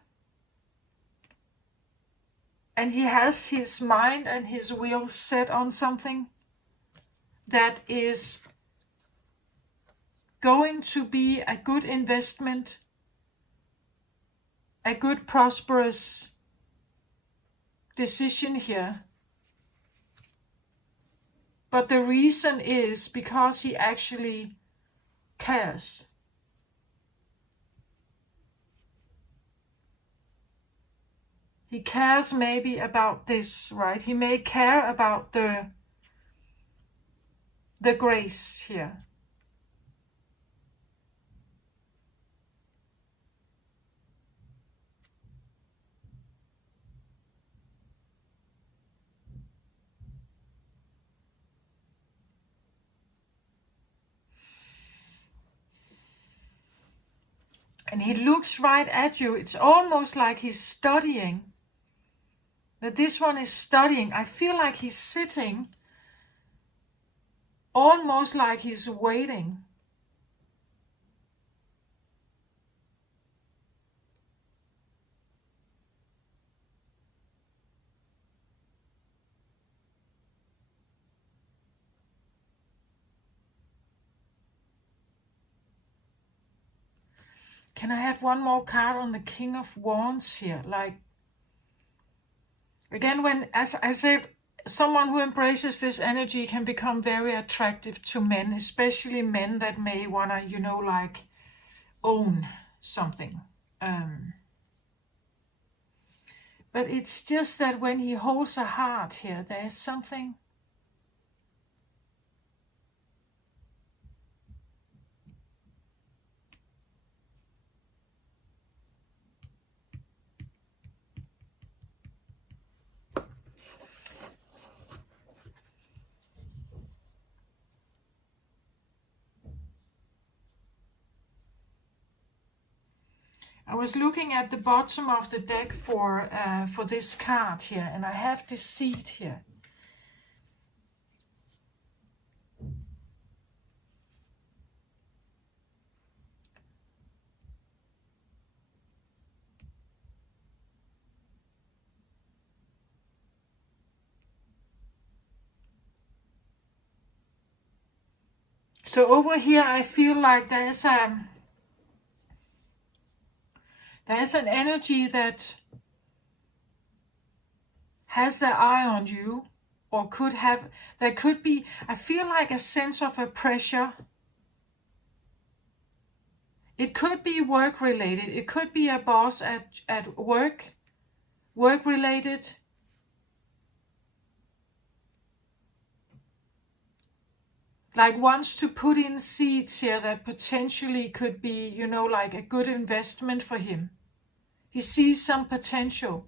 And he has his mind and his will set on something that is going to be a good investment, a good prosperous decision here. But the reason is because he actually cares. He cares maybe about this, right? He may care about the the grace here. And he looks right at you. It's almost like he's studying. That this one is studying. I feel like he's sitting, almost like he's waiting. Can I have one more card on the King of Wands here? Like, again, when, as I said, someone who embraces this energy can become very attractive to men, especially men that may want to, you know, like own something. But it's just that when he holds a heart here, there is something. I was looking at the bottom of the deck for this card here, and I have deceit here. So over here, I feel like there's an energy that has their eye on you, or could have, there could be, I feel like a sense of a pressure. It could be work related. It could be a boss at work related. Like wants to put in seeds here that potentially could be, you know, like a good investment for him. He sees some potential.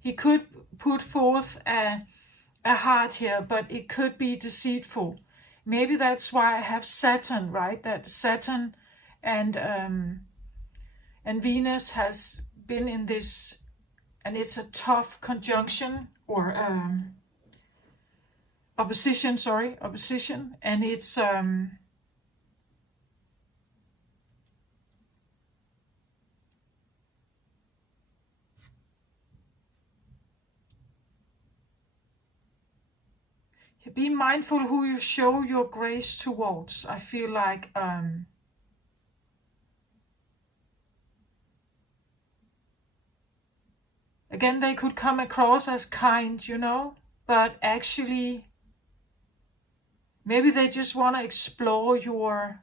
He could put forth a heart here, but it could be deceitful. Maybe that's why I have Saturn, right? That Saturn and Venus has been in this, and it's a tough conjunction, or opposition, and it's be mindful who you show your grace towards. I feel like again, they could come across as kind, you know, but actually maybe they just want to explore your,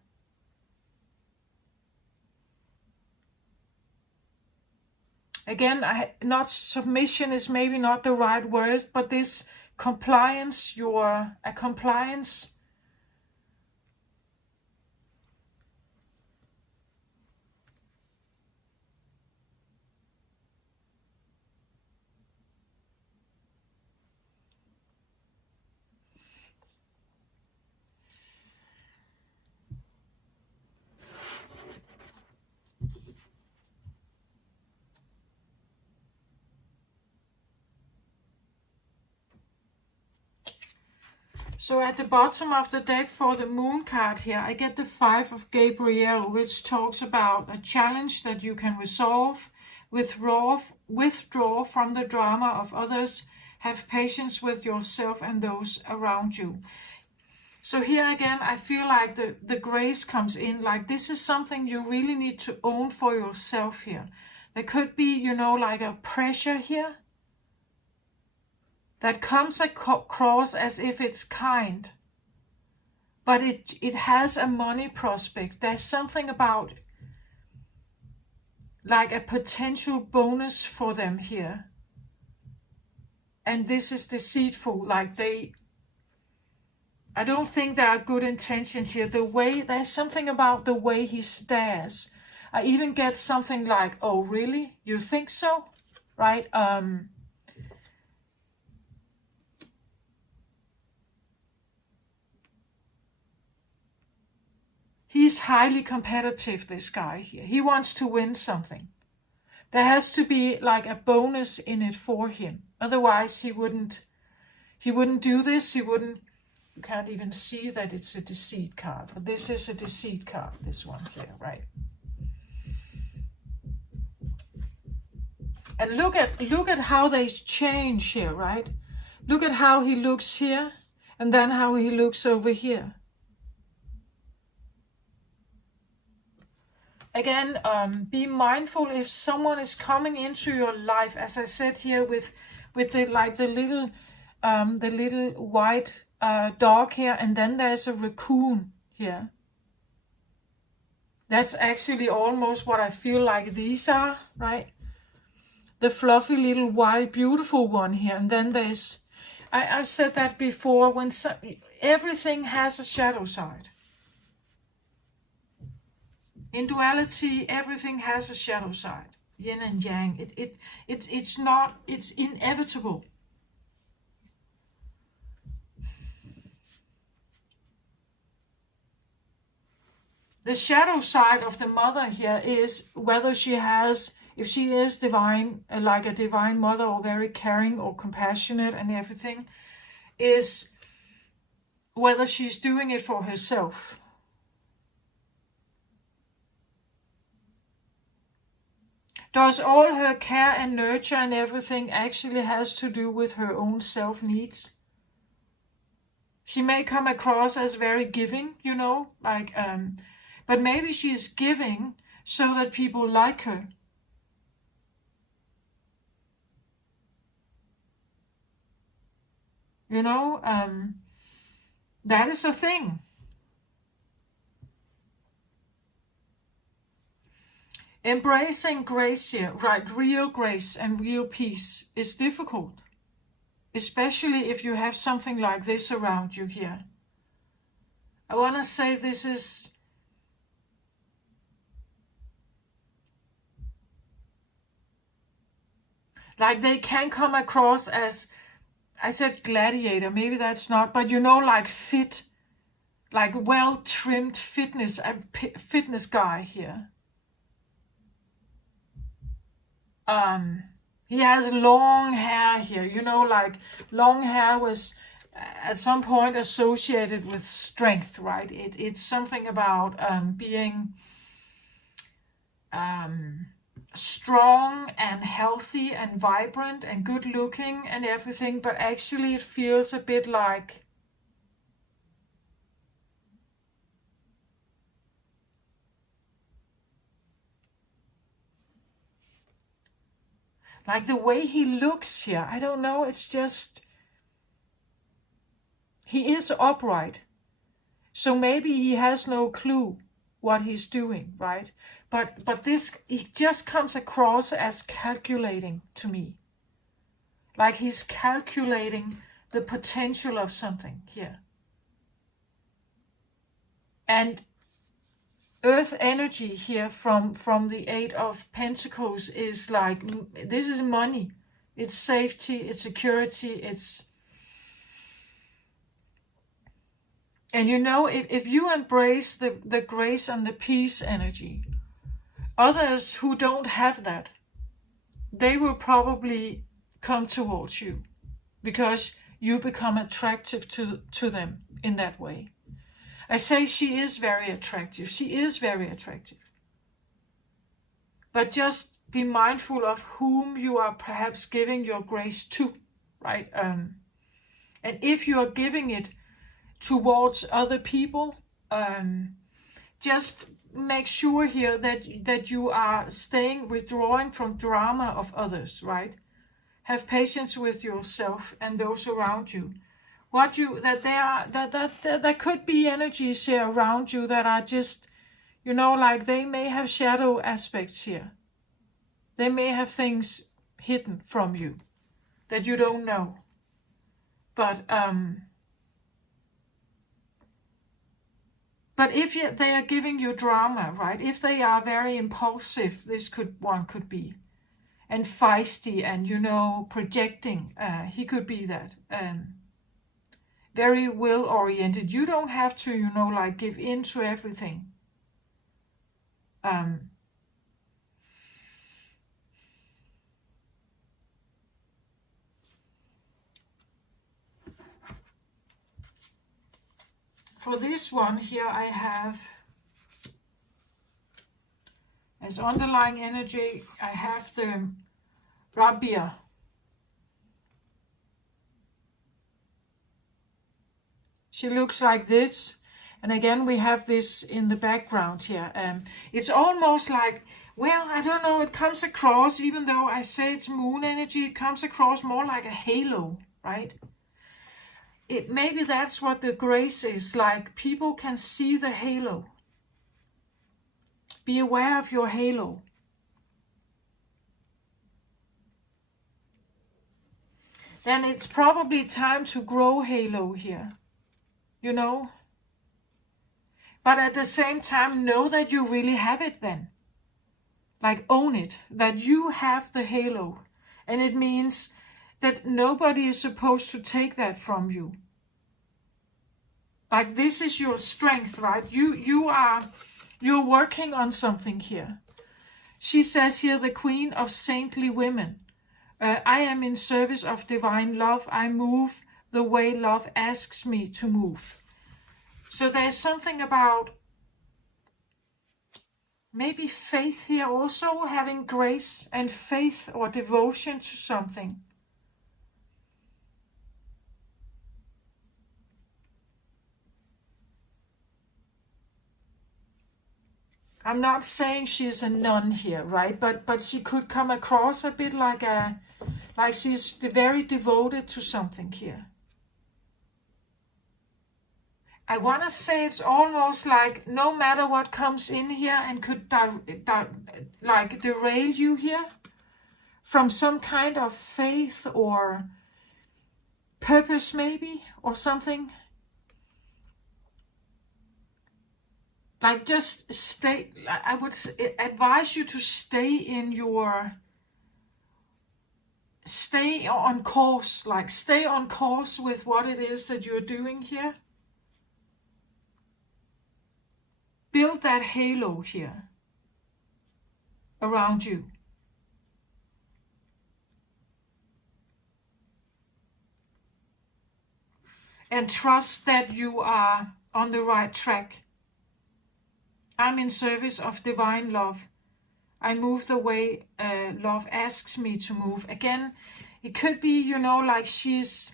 again, not submission is maybe not the right word, but this compliance, a compliance. So at the bottom of the deck for the Moon card here, I get the 5 of Gabriel, which talks about a challenge that you can resolve, withdraw from the drama of others, have patience with yourself and those around you. So here again, I feel like the grace comes in, like this is something you really need to own for yourself here. There could be, you know, like a pressure here that comes across as if it's kind, but it has a money prospect. There's something about like a potential bonus for them here, and this is deceitful. Like I don't think there are good intentions here. There's something about the way he stares. I even get something like, oh, really? You think so? Right? He's highly competitive, this guy here. He wants to win something. There has to be like a bonus in it for him. Otherwise, he wouldn't do this. You can't even see that it's a deceit card. But this is a deceit card, this one here, right? And look at how they change here, right? Look at how he looks here, and then how he looks over here. Again, be mindful if someone is coming into your life, as I said here, with the little white dog here, and then there's a raccoon here. That's actually almost what I feel like these are, right? The fluffy little white, beautiful one here, and then there's, I've said that before, everything has a shadow side. In duality, everything has a shadow side, yin and yang. It's inevitable. The shadow side of the mother here is whether if she is divine, like a divine mother, or very caring or compassionate and everything, is whether she's doing it for herself. Does all her care and nurture and everything actually has to do with her own self-needs? She may come across as very giving, but maybe she's giving so that people like her. That is a thing. Embracing grace here, right, real grace and real peace is difficult, especially if you have something like this around you here. I want to say this is like they can come across as, I said gladiator, maybe that's not, but like fit, like well-trimmed fitness guy here. He has long hair here, like long hair was at some point associated with strength, right? It's something about being strong and healthy and vibrant and good looking and everything, but actually it feels a bit like the way he looks here. I don't know, it's just, he is upright. So maybe he has no clue what he's doing, right? But this, he just comes across as calculating to me. Like he's calculating the potential of something here. And earth energy here from the Eight of Pentacles is like, this is money. It's safety, it's security, it's... And if you embrace the grace and the peace energy, others who don't have that, they will probably come towards you because you become attractive to them in that way. I say she is very attractive. She is very attractive. But just be mindful of whom you are perhaps giving your grace to, right? And if you are giving it towards other people, just make sure here that you are withdrawing from drama of others, right? Have patience with yourself and those around you. There could be energies here around you that are just, like they may have shadow aspects here. They may have things hidden from you that you don't know. But But if they are giving you drama, right? If they are very impulsive, one could be, and feisty, and projecting. He could be that. Very will oriented. You don't have to, like give in to everything. For this one here, I have as underlying energy, I have the Rabia. She looks like this. And again, we have this in the background here. It's almost like, well, I don't know, it comes across, even though I say it's moon energy, it comes across more like a halo, right? Maybe that's what the grace is, like people can see the halo. Be aware of your halo. Then it's probably time to grow halo here, But at the same time, know that you really have it then. Like own it, that you have the halo. And it means that nobody is supposed to take that from you. Like this is your strength, right? You're working on something here. She says here, the queen of saintly women. I am in service of divine love. I move the way love asks me to move. So there's something about maybe faith here also, having grace and faith or devotion to something. I'm not saying she's a nun here, right? But she could come across a bit like she's very devoted to something here. I want to say it's almost like no matter what comes in here and could like derail you here from some kind of faith or purpose maybe, or something. Like just stay, I would advise you to stay on course, like stay on course with what it is that you're doing here. Build that halo here around you. And trust that you are on the right track. I'm in service of divine love. I move the way love asks me to move. Again, it could be, like she's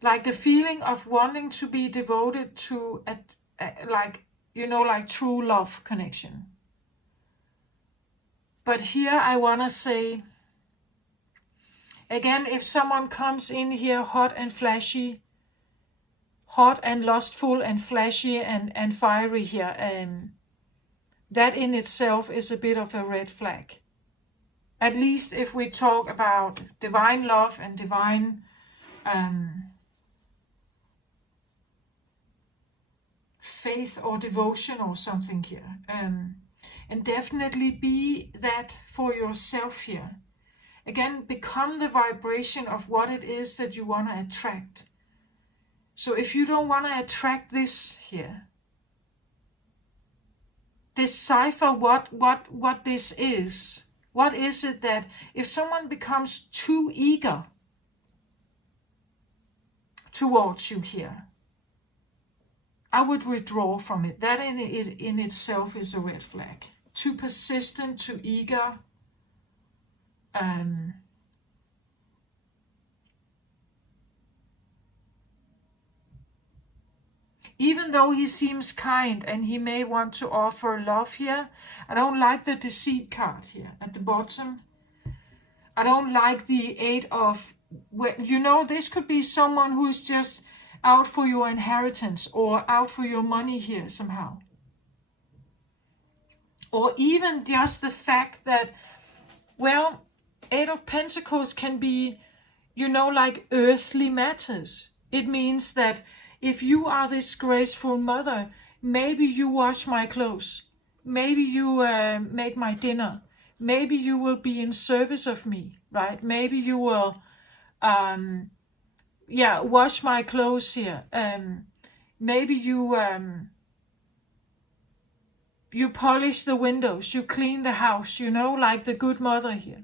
like the feeling of wanting to be devoted to like true love connection. But here I want to say, again, if someone comes in here hot and flashy, hot and lustful and flashy and fiery here, that in itself is a bit of a red flag. At least if we talk about divine love and divine faith or devotion or something here. And definitely be that for yourself here. Again, become the vibration of what it is that you want to attract. So if you don't want to attract this here, decipher what this is. What is it that if someone becomes too eager towards you here, I would withdraw from it. That in itself is a red flag. Too persistent, too eager. Even though he seems kind and he may want to offer love here, I don't like the deceit card here at the bottom. I don't like the 8 of, this could be someone who's just out for your inheritance or out for your money here somehow. Or even just the fact that, 8 of Pentacles can be, like earthly matters. It means that if you are this graceful mother, maybe you wash my clothes. Maybe you make my dinner. Maybe you will be in service of me, right? Maybe you will, wash my clothes here. Maybe you polish the windows, you clean the house, like the good mother here.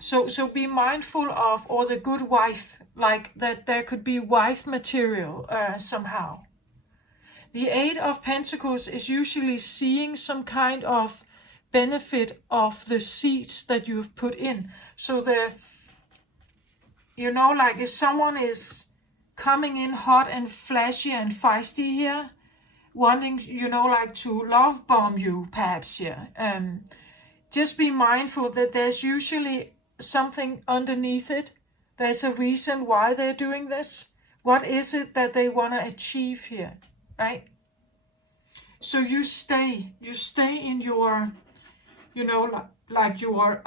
So be mindful of, or the good wife, like that there could be wife material somehow. The Eight of Pentacles is usually seeing some kind of benefit of the seeds that you've put in. So like if someone is coming in hot and flashy and feisty here, wanting, like to love bomb you perhaps here, just be mindful that there's usually something underneath it. There's a reason why they're doing this. What is it that they want to achieve here, right? So you stay in your, like your,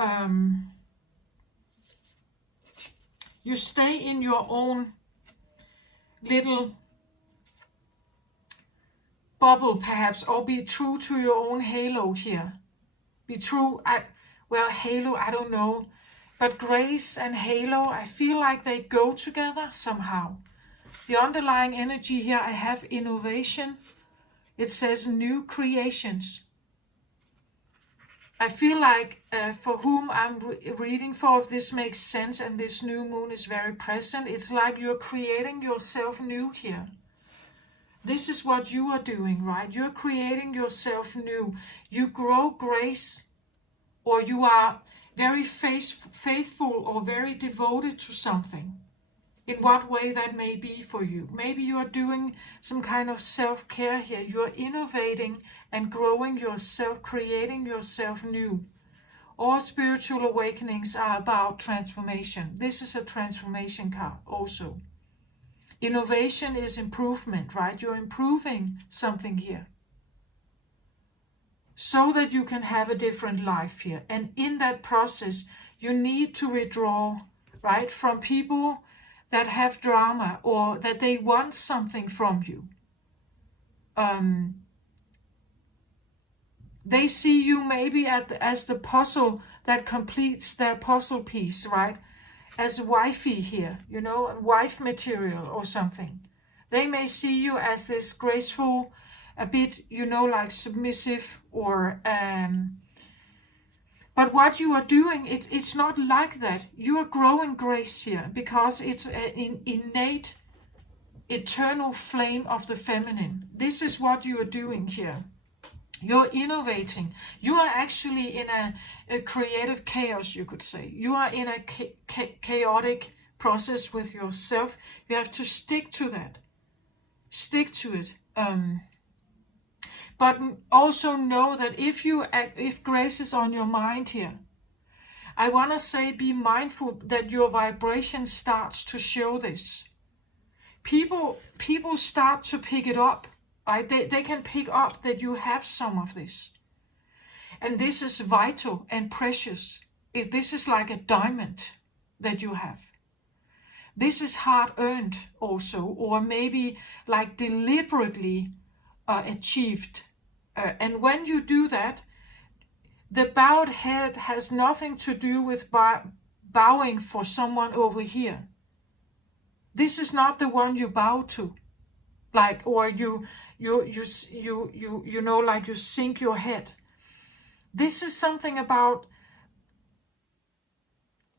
you stay in your own little bubble perhaps, or be true to your own halo here. Be true halo, I don't know. But grace and halo, I feel like they go together somehow. The underlying energy here, I have innovation. It says new creations. I feel like for whom I'm reading for, if this makes sense and this new moon is very present, it's like you're creating yourself new here. This is what you are doing, right? You're creating yourself new. You grow grace, or you are very faithful or very devoted to something. In what way that may be for you. Maybe you are doing some kind of self-care here. You're innovating and growing yourself, creating yourself new. All spiritual awakenings are about transformation. This is a transformation card also. Innovation is improvement, right? You're improving something here, so that you can have a different life here. And in that process, you need to withdraw, right, from people that have drama, or that they want something from you. They see you maybe as the puzzle that completes their puzzle piece, right? As wifey here, wife material or something. They may see you as this graceful, a bit, like submissive, or but what you are doing, it's not like that. You are growing grace here, because it's an innate, eternal flame of the feminine. This is what you are doing here. You're innovating. You are actually in a creative chaos, you could say. You are in a chaotic process with yourself. You have to stick to that. Stick to it. But also know that if grace is on your mind here, I want to say be mindful that your vibration starts to show this. People start to pick it up. Right? They can pick up that you have some of this. And this is vital and precious. This is like a diamond that you have. This is hard earned also, or maybe like deliberately achieved. And when you do that, the bowed head has nothing to do with bowing for someone over here. This is not the one you bow to, like, or you like you sink your head. This is something about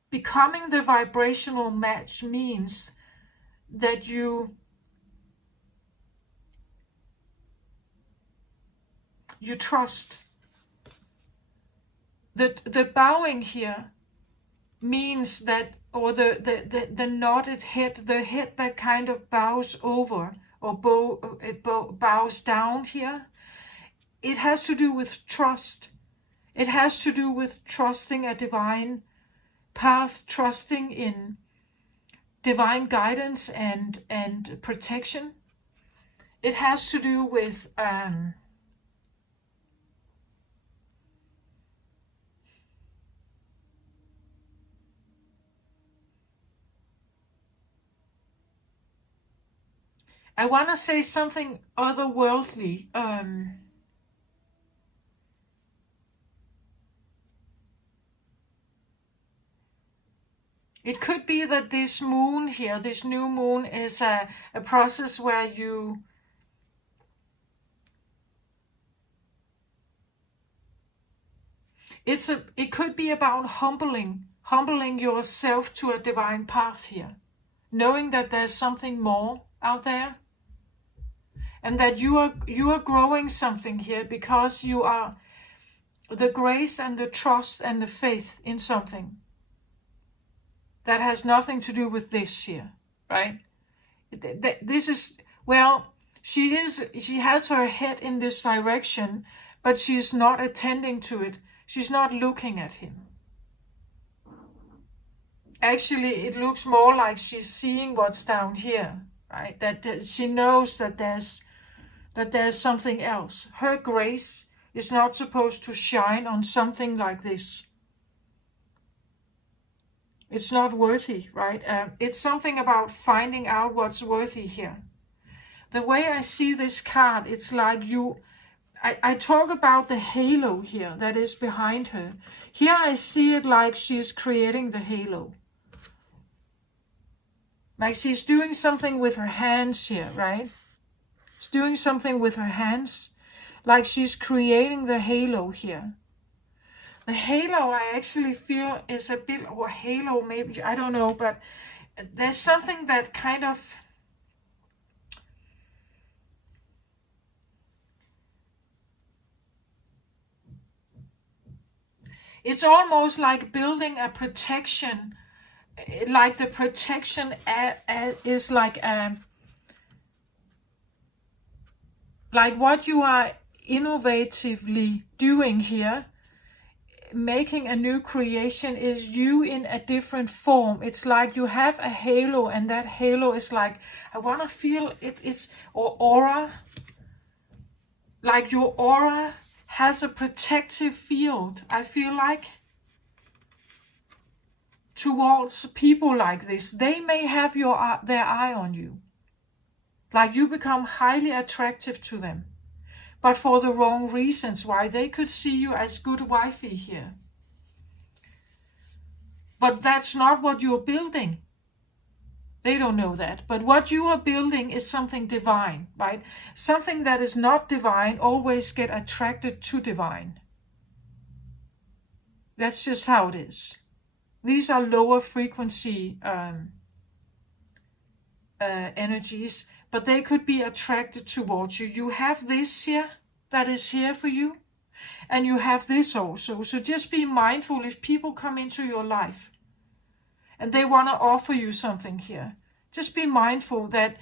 becoming the vibrational match. Means that you trust. The bowing here means that, or the nodded head, the head that kind of bows over, or bows down here, it has to do with trust. It has to do with trusting a divine path, trusting in divine guidance and protection. It has to do with I want to say something otherworldly. It could be that this moon here, this new moon, is a process where it could be about humbling yourself to a divine path here, knowing that there's something more out there, and that you are growing something here because you are the grace and the trust and the faith in something that has nothing to do with this here, right? This is, well, she has her head in this direction, but she's not attending to it. She's not looking at him. Actually, it looks more like she's seeing what's down here, right? That she knows that there's something else. Her grace is not supposed to shine on something like this. It's not worthy, right? It's something about finding out what's worthy here. The way I see this card, it's like I talk about the halo here that is behind her. Here I see it like she's creating the halo. Like she's doing something with her hands here, right? She's doing something with her hands, like she's creating the halo here. The halo, I actually feel, is a bit, or halo maybe, I don't know, but there's something that kind of, it's almost like building a protection, like the protection is like what you are innovatively doing here, making a new creation, is you in a different form. It's like you have a halo, and that halo is like, I want to feel it's or aura, like your aura has a protective field, I feel like, towards people like this. They may have their eye on you, like you become highly attractive to them, but for the wrong reasons. Why? They could see you as good wifey here, but that's not what you're building. They don't know that, but what you are building is something divine, right? Something that is not divine always get attracted to divine. That's just how it is. These are lower frequency energies, but they could be attracted towards you. You have this here that is here for you, and you have this also. So just be mindful if people come into your life and they want to offer you something here. Just be mindful that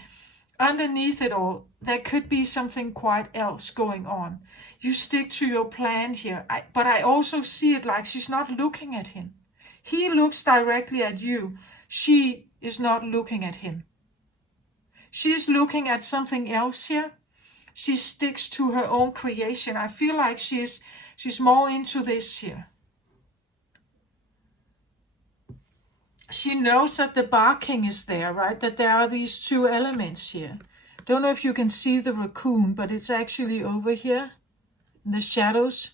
underneath it all, there could be something quite else going on. You stick to your plan here, but I also see it like she's not looking at him. He looks directly at you. She is not looking at him. She's looking at something else here. She sticks to her own creation. I feel like she's more into this here. She knows that the barking is there, right? That there are these two elements here. Don't know if you can see the raccoon, but it's actually over here in the shadows.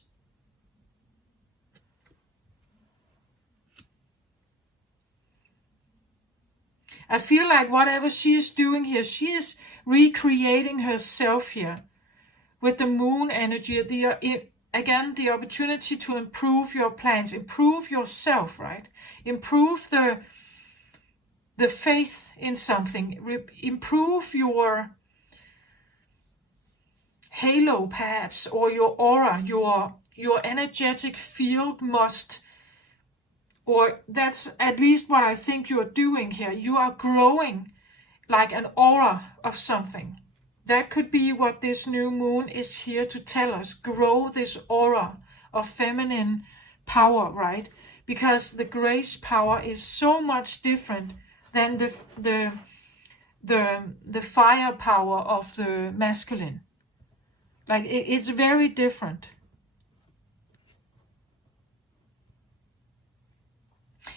I feel like whatever she is doing here, she is recreating herself here with the moon energy. Again, the opportunity to improve your plans, improve yourself, right? Improve the faith in something, improve your halo perhaps, or your aura, your energetic field must, or that's at least what I think you're doing here. You are growing like an aura of something. That could be what this new moon is here to tell us. Grow this aura of feminine power, right? Because the grace power is so much different than the firepower of the masculine. Like it's very different.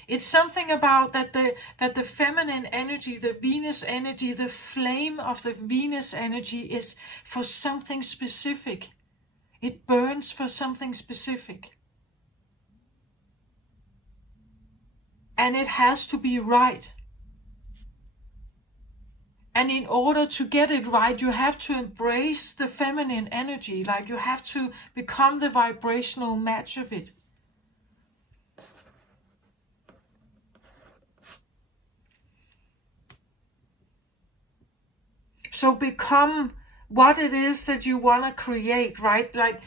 It's something about that the feminine energy, the Venus energy, the flame of the Venus energy is for something specific. It burns for something specific. And it has to be right. And in order to get it right, you have to embrace the feminine energy. Like you have to become the vibrational match of it. So become what it is that you want to create, right? Like,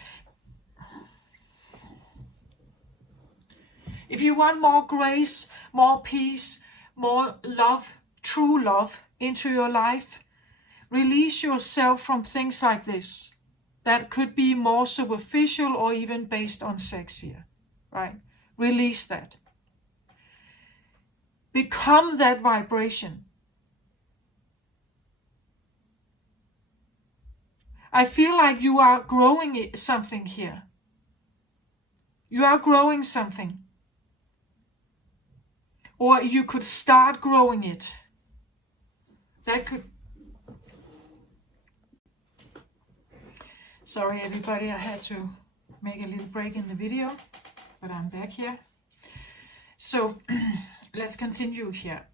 if you want more grace, more peace, more love, true love into your life, release yourself from things like this. That could be more superficial or even based on sex here, right? Release that. Become that vibration. I feel like you are growing something here. You are growing something. Or you could start growing it. That could... Sorry everybody, I had to make a little break in the video, but I'm back here. So let's continue here.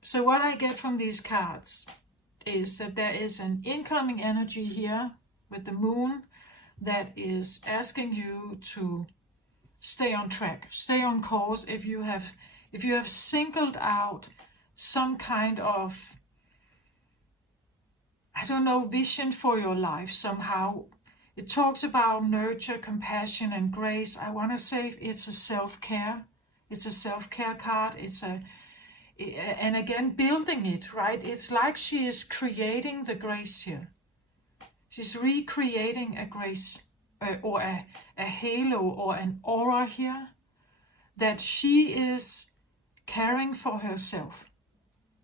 So what I get from these cards is that there is an incoming energy here with the moon that is asking you to stay on track, stay on course. If you have singled out some kind of, I don't know, vision for your life somehow. It talks about nurture, compassion, and grace. I want to say it's a self-care. It's a self-care card. And again, building it, right? It's like she is creating the grace here. She's recreating a grace or a halo or an aura here that she is caring for herself.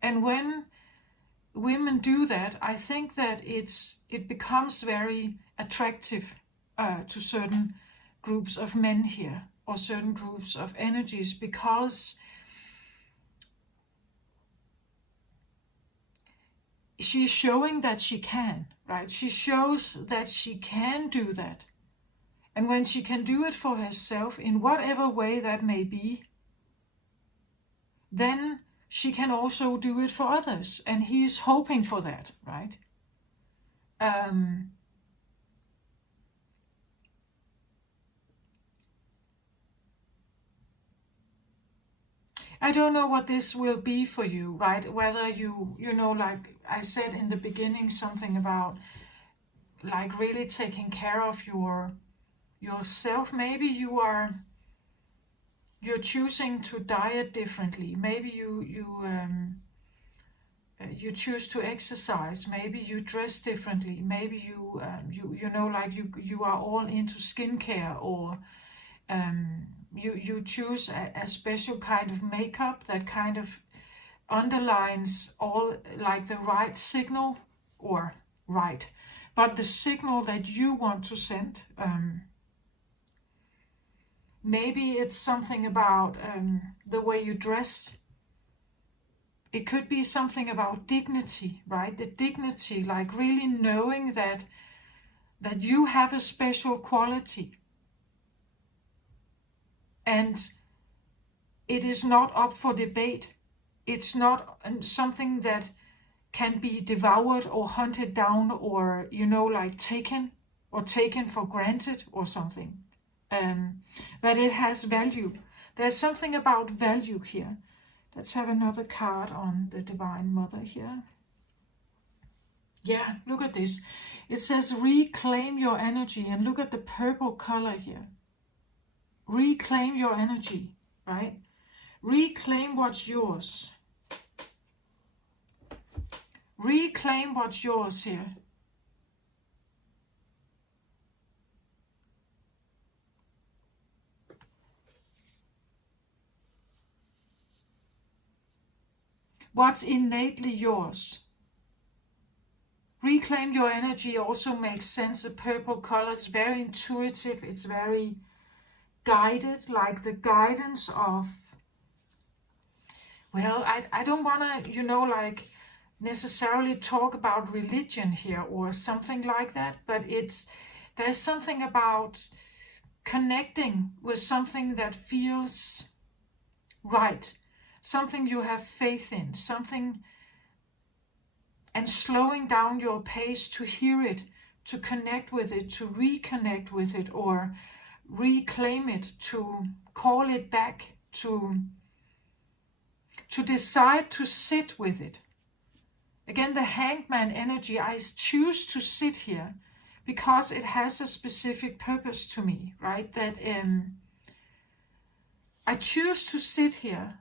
And when women do that, I think that it becomes very attractive to certain groups of men here or certain groups of energies, because she's showing that she can, right? She shows that she can do that. And when she can do it for herself in whatever way that may be, then she can also do it for others. And he's hoping for that, right? I don't know what this will be for you, right? Whether you know, like I said in the beginning, something about like really taking care of yourself. Maybe you're choosing to diet differently. Maybe you choose to exercise. Maybe you dress differently. Maybe you know, like you are all into skincare, or you choose a special kind of makeup that kind of underlines all, like the right signal, or right, but the signal that you want to send. Maybe it's something about the way you dress. It could be something about dignity, right? The dignity, like really knowing that you have a special quality. And it is not up for debate. It's not something that can be devoured or hunted down, or, you know, like taken for granted or something. That it has value. There's something about value here. Let's have another card on the Divine Mother here. Yeah, look at this. It says reclaim your energy, and look at the purple color here. Reclaim your energy, right? Reclaim what's yours. Reclaim what's yours here. What's innately yours. Reclaim your energy also makes sense. The purple color is very intuitive. It's very guided, like the guidance of Well, I don't want to, like necessarily talk about religion here or something like that, but there's something about connecting with something that feels right, something you have faith in, something, and slowing down your pace to hear it, to connect with it, to reconnect with it, or reclaim it, to call it back, to decide to sit with it. Again, the hangman energy, I choose to sit here because it has a specific purpose to me, right? That I choose to sit here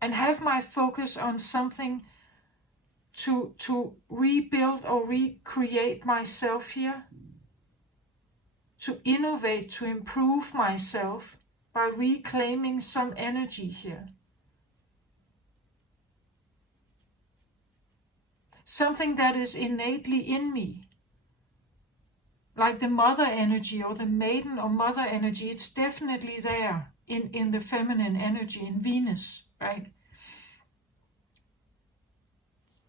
and have my focus on something to rebuild or recreate myself here, to innovate, to improve myself by reclaiming some energy here. Something that is innately in me, like the mother energy or the maiden or mother energy. It's definitely there in the feminine energy, in Venus, right?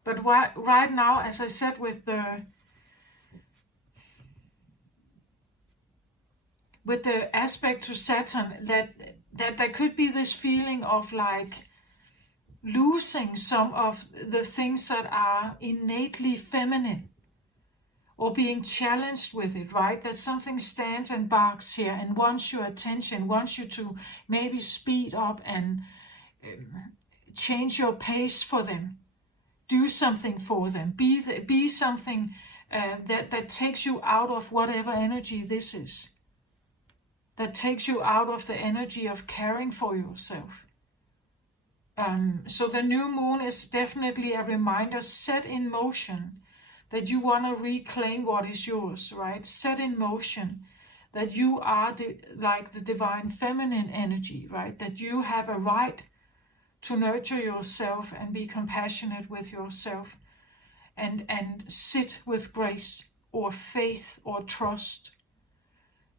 But right now, as I said, with the aspect to Saturn, that there could be this feeling of like losing some of the things that are innately feminine, or being challenged with it, right? That something stands and barks here and wants your attention, wants you to maybe speed up and change your pace for them, do something for them, be something that takes you out of whatever energy this is, that takes you out of the energy of caring for yourself. So the new moon is definitely a reminder, set in motion, that you want to reclaim what is yours, right? Set in motion that you are like the divine feminine energy, right? That you have a right to nurture yourself and be compassionate with yourself, and sit with grace or faith or trust.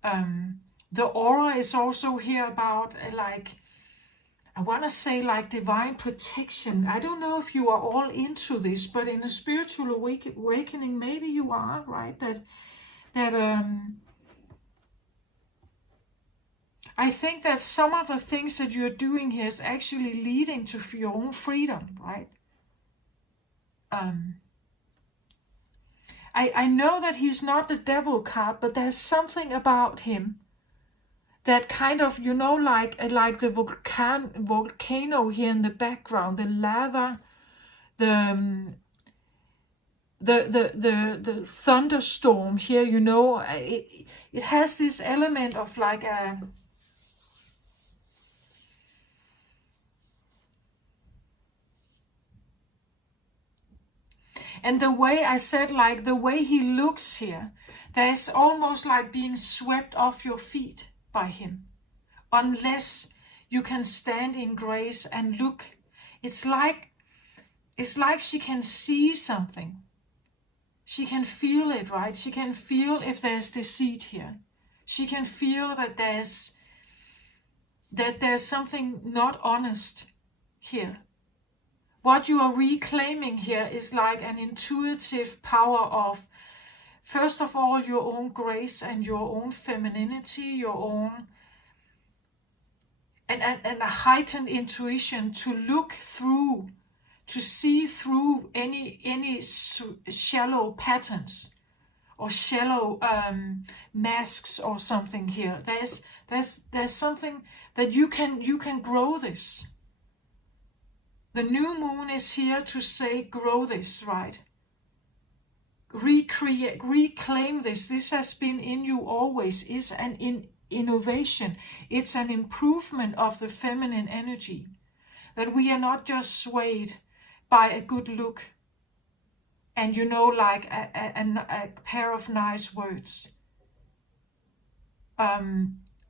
The aura is also here about like, I want to say like divine protection. I don't know if you are all into this, but in a spiritual awakening, maybe you are, right? I think that some of the things that you're doing here is actually leading to your own freedom, right? I know that he's not the devil card, but there's something about him that kind of, like the volcano here in the background, the lava, the thunderstorm here, it has this element of like a, and the way I said, like the way he looks here, there's almost like being swept off your feet by him, unless you can stand in grace and look. It's like she can see something. She can feel it, right? She can feel if there's deceit here. She can feel that there's something not honest here. What you are reclaiming here is like an intuitive power of, first of all, your own grace and your own femininity, your own, and a heightened intuition to look through, to see through any shallow patterns or shallow masks or something here. There's something that you can grow this. The new moon is here to say, grow this, right? Reclaim this. This has been in you always. Is an innovation. It's an improvement of the feminine energy. That we are not just swayed by a good look and like a pair of nice words.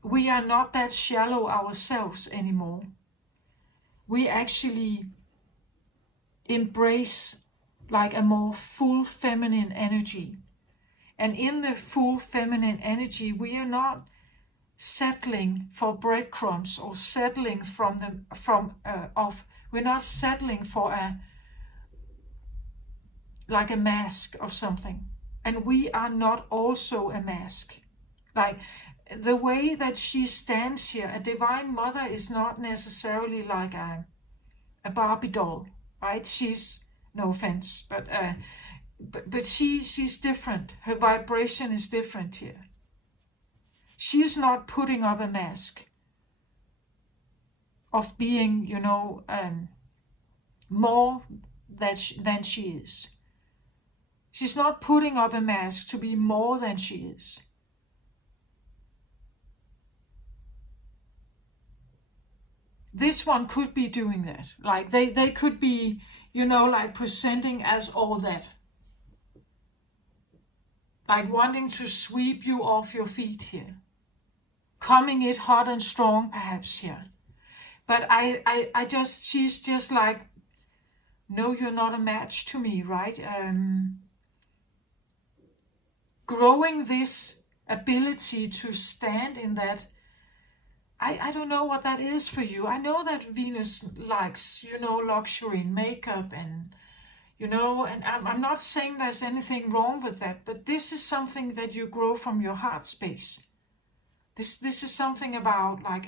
We are not that shallow ourselves anymore. We actually embrace like a more full feminine energy. And in the full feminine energy, we are not settling for breadcrumbs or settling We're not settling for like a mask of something. And we are not also a mask. Like the way that she stands here, a divine mother is not necessarily like a Barbie doll, right? She's, no offense, but she's different. Her vibration is different here. She's not putting up a mask of being, more than she is. She's not putting up a mask to be more than she is. This one could be doing that. Like they could be, like presenting as all that. Like wanting to sweep you off your feet here. Coming it hot and strong perhaps here. But she's just like, no, you're not a match to me, right? Growing this ability to stand in that, I don't know what that is for you. I know that Venus likes, luxury and makeup and, and I'm not saying there's anything wrong with that, but this is something that you grow from your heart space. This is something about like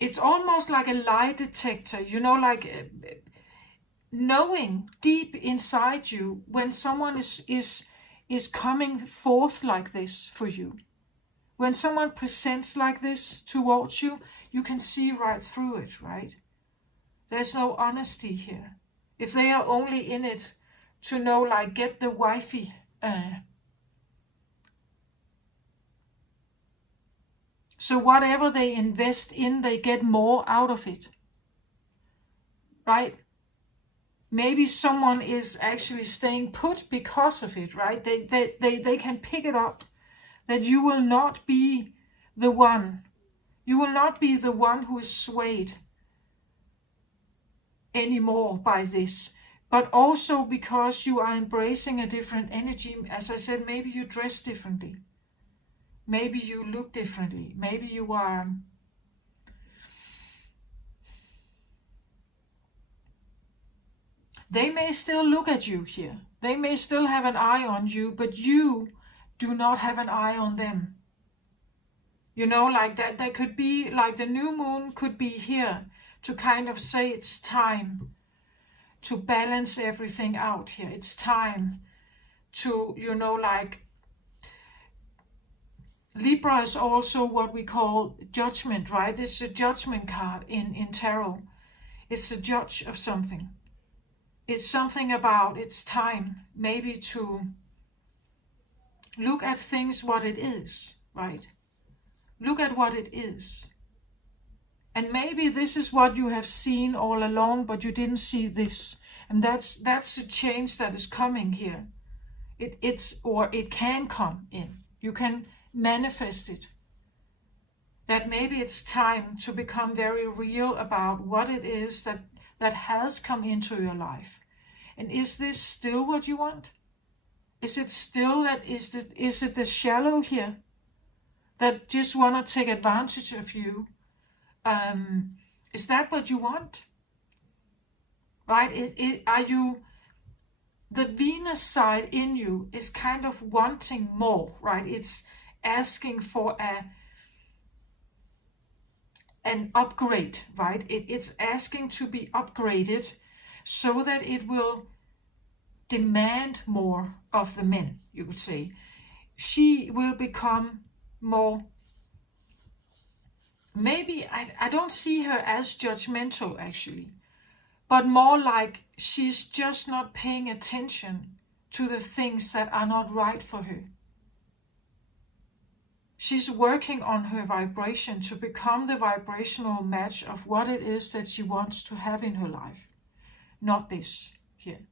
it's almost like a lie detector, like knowing deep inside you when someone is coming forth like this for you. When someone presents like this towards you, you can see right through it, right? There's no honesty here. If they are only in it to like get the wifey, so whatever they invest in, they get more out of it, right? Maybe someone is actually staying put because of it, right? They can pick it up, that you will not be the one. You will not be the one who is swayed anymore by this, but also because you are embracing a different energy. As I said, maybe you dress differently. Maybe you look differently. Maybe you are... They may still look at you here. They may still have an eye on you, but you do not have an eye on them. Like that. There could be, like the new moon could be here to kind of say it's time to balance everything out here. It's time to, like... Libra is also what we call judgment, right? It's a judgment card in tarot. It's a judge of something. It's something about it's time maybe to look at things what it is, right? Look at what it is. And maybe this is what you have seen all along, but you didn't see this. And that's a change that is coming here. It can come in. You can manifest it. That maybe it's time to become very real about what it is that has come into your life. And is this still what you want? Is it still that, is it the shallow here that just want to take advantage of you? Is that what you want? Right? Are you... The Venus side in you is kind of wanting more, right? It's asking for an upgrade, right? It's asking to be upgraded so that it will demand more of the men, you could say. She will become more... Maybe, I don't see her as judgmental, actually, but more like she's just not paying attention to the things that are not right for her. She's working on her vibration to become the vibrational match of what it is that she wants to have in her life. Not this here.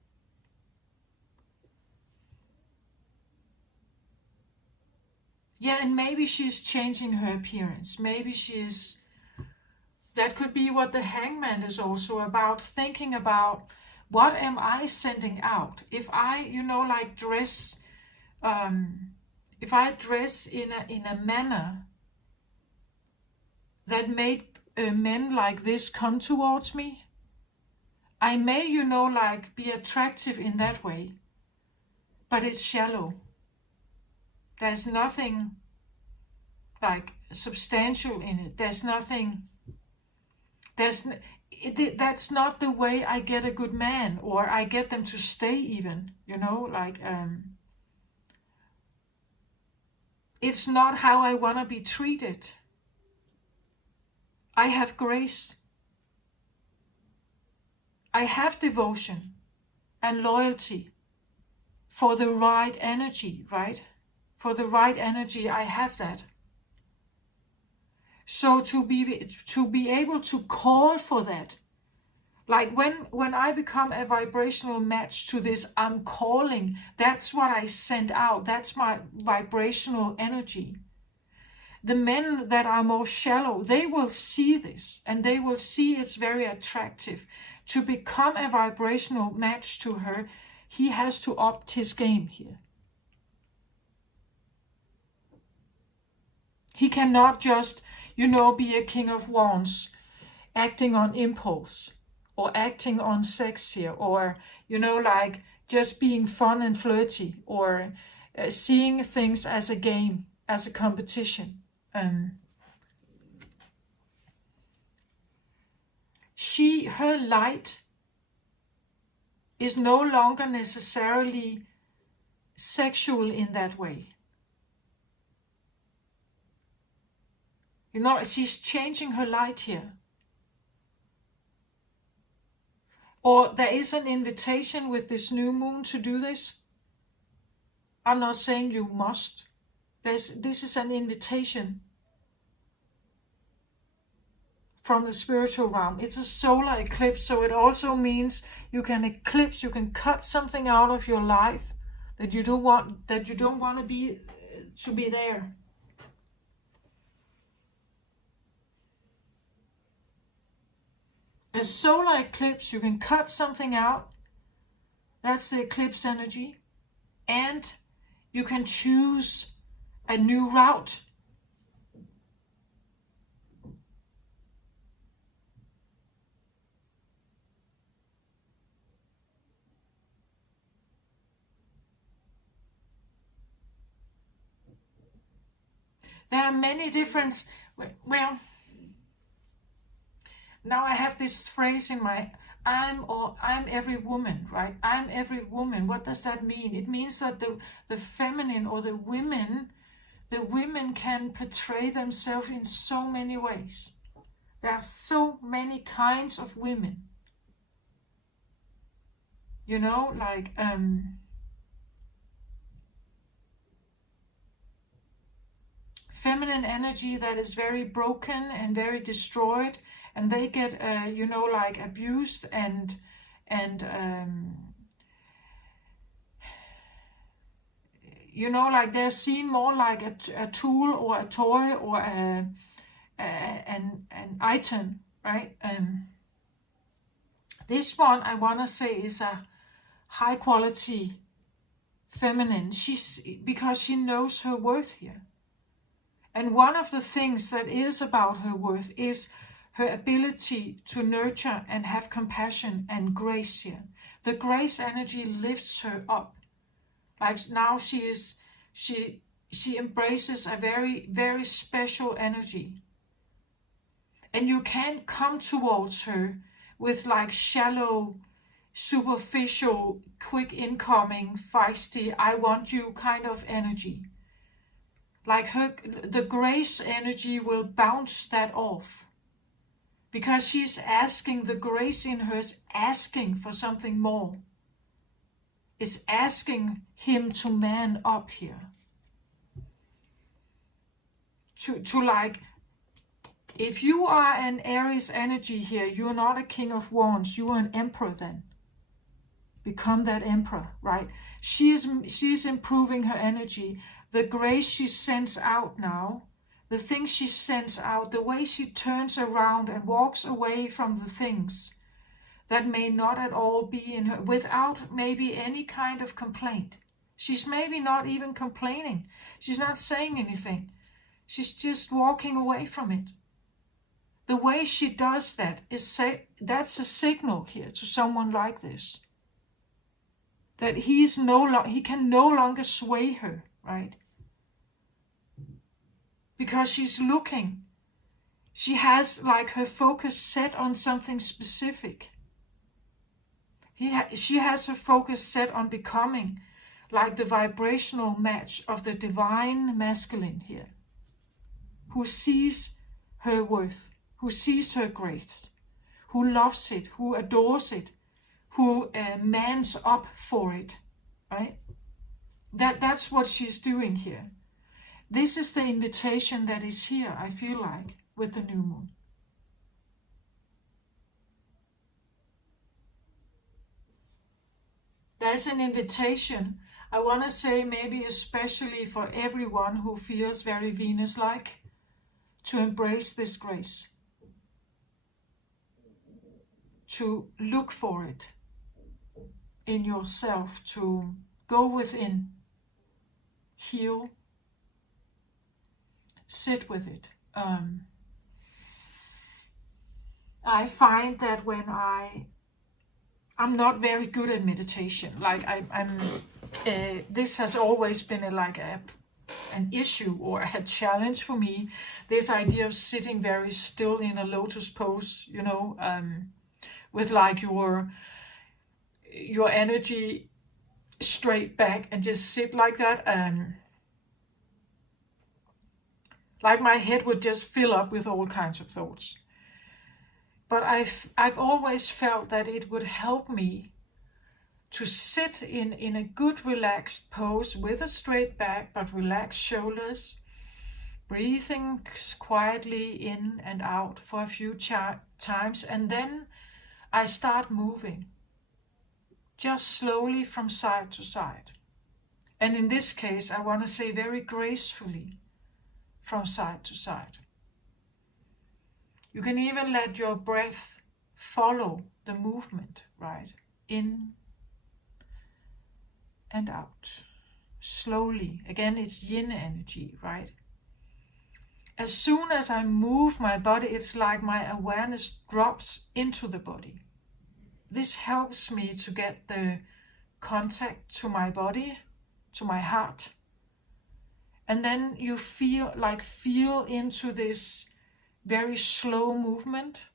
Yeah, and maybe she's changing her appearance. Maybe she's... That could be what the Hangman is also about, thinking about, what am I sending out? If I, like dress... if I dress in a manner that made men like this come towards me. I may, like be attractive in that way, but it's shallow. There's nothing like substantial in it. There's nothing, that's not the way I get a good man, or I get them to stay even, it's not how I want to be treated. I have grace. I have devotion and loyalty for the right energy, right? For the right energy, I have that. So to be able to call for that, like when I become a vibrational match to this, I'm calling. That's what I send out. That's my vibrational energy. The men that are more shallow, they will see this and they will see it's very attractive. To become a vibrational match to her, he has to up his game here. He cannot just, be a king of wands, acting on impulse, or acting on sex here, or, like just being fun and flirty, or seeing things as a game, as a competition. Her light is no longer necessarily sexual in that way. She's changing her light here. Or there is an invitation with this new moon to do this. I'm not saying you must. This is an invitation from the spiritual realm. It's a solar eclipse, so it also means you can eclipse, you can cut something out of your life that you don't want to be there. A solar eclipse, you can cut something out. That's the eclipse energy. And you can choose a new route. There are many different, now I have this phrase in my, I'm every woman, right? I'm every woman. What does that mean? It means that the feminine, or the women can portray themselves in so many ways. There are so many kinds of women. Feminine energy that is very broken and very destroyed, and they get abused and they're seen more like a tool or a toy or an item, right? This one, I want to say, is a high quality feminine. Because she knows her worth here. And one of the things that is about her worth is her ability to nurture and have compassion and grace here. The grace energy lifts her up. Like now she embraces a very, very special energy. And you can't come towards her with like shallow, superficial, quick incoming, feisty, I want you kind of energy. Like the grace energy will bounce that off. Because she's asking, the grace in her is asking for something more. Is asking him to man up here. To like, if you are an Aries energy here, you're not a king of wands, you are an emperor then. Become that emperor, right? She's improving her energy. The grace she sends out now, the things she sends out, the way she turns around and walks away from the things that may not at all be in her, without maybe any kind of complaint. She's maybe not even complaining. She's not saying anything. She's just walking away from it. the way she does that that's a signal here to someone like this, that he can no longer sway her, right? Because she's looking. She has like her focus set on something specific. She has her focus set on becoming like the vibrational match of the divine masculine here, who sees her worth, who sees her grace, who loves it, who adores it, who mans up for it, right? That's what she's doing here. This is the invitation that is here, I feel like, with the new moon. There's an invitation, I want to say maybe especially for everyone who feels very Venus-like, to embrace this grace, to look for it in yourself, to go within, heal, sit with it. I find that when I'm not very good at meditation. Like I'm this has always been an issue or a challenge for me. This idea of sitting very still in a lotus pose, with like your energy straight back and just sit like that. Like my head would just fill up with all kinds of thoughts. But I've always felt that it would help me to sit in a good relaxed pose with a straight back but relaxed shoulders, breathing quietly in and out for a few times, and then I start moving just slowly from side to side. And in this case, I want to say very gracefully from side to side. You can even let your breath follow the movement, right? In and out. Slowly. Again, it's yin energy, right? As soon as I move my body, it's like my awareness drops into the body. This helps me to get the contact to my body, to my heart. And then you feel into this very slow movement.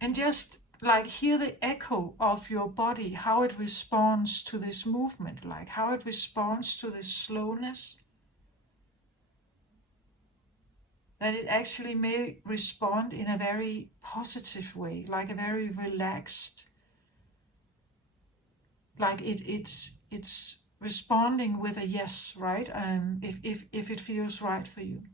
And just like hear the echo of your body, how it responds to this movement, like how it responds to this slowness. That it actually may respond in a very positive way, like a very relaxed, like it's responding with a yes, right? If it feels right for you.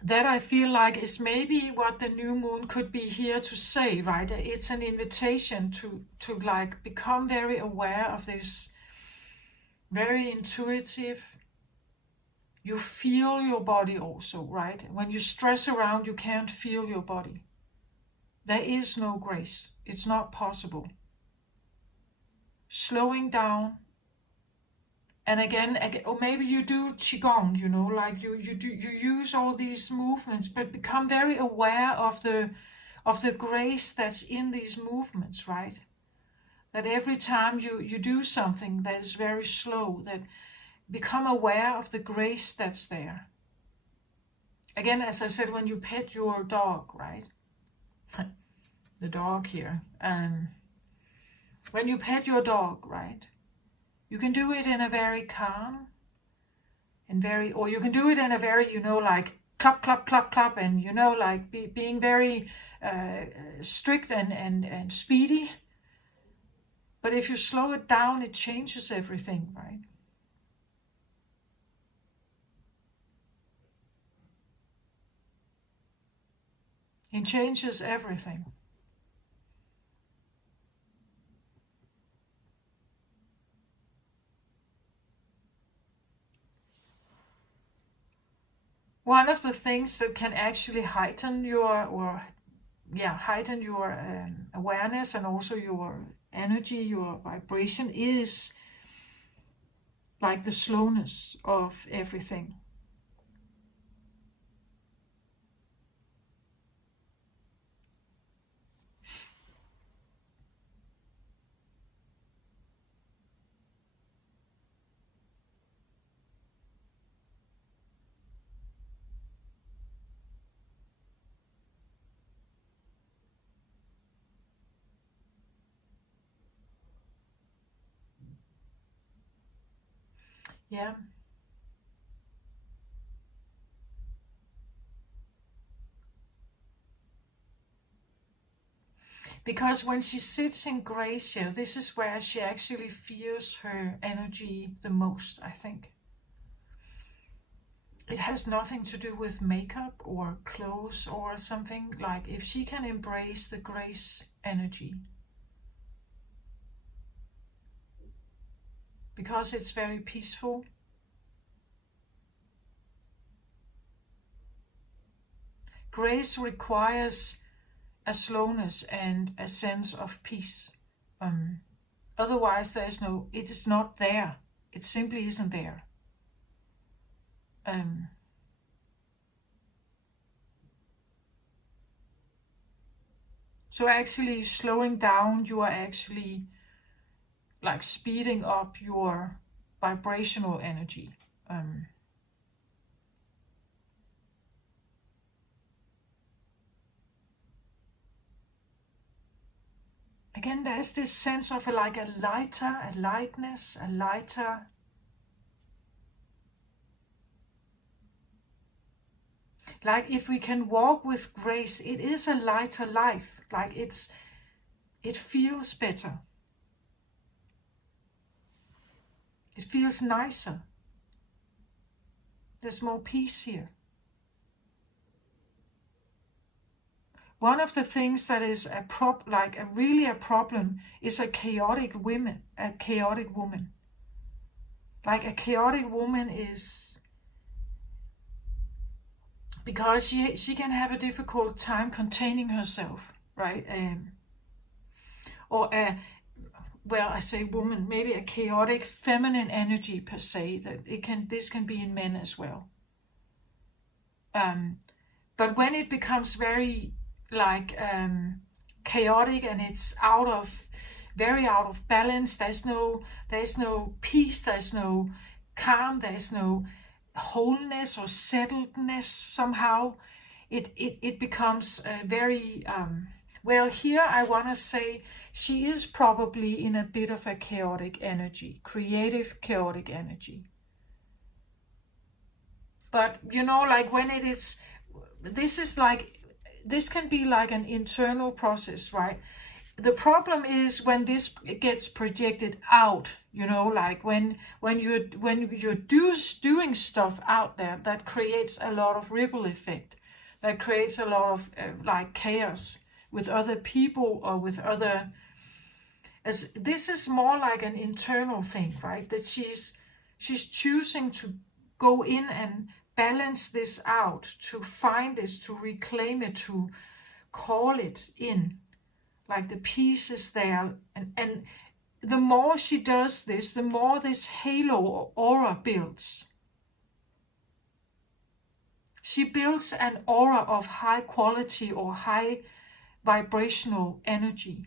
That I feel like is maybe what the new moon could be here to say, right? It's an invitation to like become very aware of this, very intuitive. You feel your body also, right? When you stress around, you can't feel your body. There is no grace. It's not possible. Slowing down. And again, or maybe you do qigong, like you use all these movements, but become very aware of the grace that's in these movements, right? That every time you do something that is very slow, that become aware of the grace that's there. Again, as I said, when you pet your dog, right? The dog here. When you pet your dog, right? You can do it in a very calm and or you can do it in a very, like clap, clap, clap, clap, and like being very strict and speedy. But if you slow it down, it changes everything, right? It changes everything. one of the things that can actually heighten your, awareness and also your energy, your vibration, is like the slowness of everything. Yeah. Because when she sits in Gracia, this is where she actually feels her energy the most, I think. It has nothing to do with makeup or clothes or something. Like, if she can embrace the grace energy, because it's very peaceful. Grace requires a slowness and a sense of peace. Otherwise, it is not there. It simply isn't there. Um, so actually slowing down, you are actually like speeding up your vibrational energy. Um, Again, there's this sense of a lightness, a lighter. Like, if we can walk with grace, it is a lighter life. Like, it feels better. It feels nicer. There's more peace here. One of the things that is a problem is a chaotic woman. Like, a chaotic woman is, because she can have a difficult time containing herself, right? Or I say woman, maybe a chaotic feminine energy per se. This can be in men as well. But when it becomes very chaotic, and it's very out of balance, there's no peace, there's no calm, there's no wholeness or settledness somehow. It becomes very here I want to say she is probably in a bit of a chaotic energy, creative chaotic energy. But like, when it is, this can be like an internal process, right? The problem is when this gets projected out, like when you're doing stuff out there, that creates a lot of ripple effect, that creates a lot of chaos with other people or with other, as this is more like an internal thing, right? That she's choosing to go in and balance this out, to find this, to reclaim it, to call it in, like the peace is there. And the more she does this, the more this halo or aura builds. She builds an aura of high quality or high vibrational energy.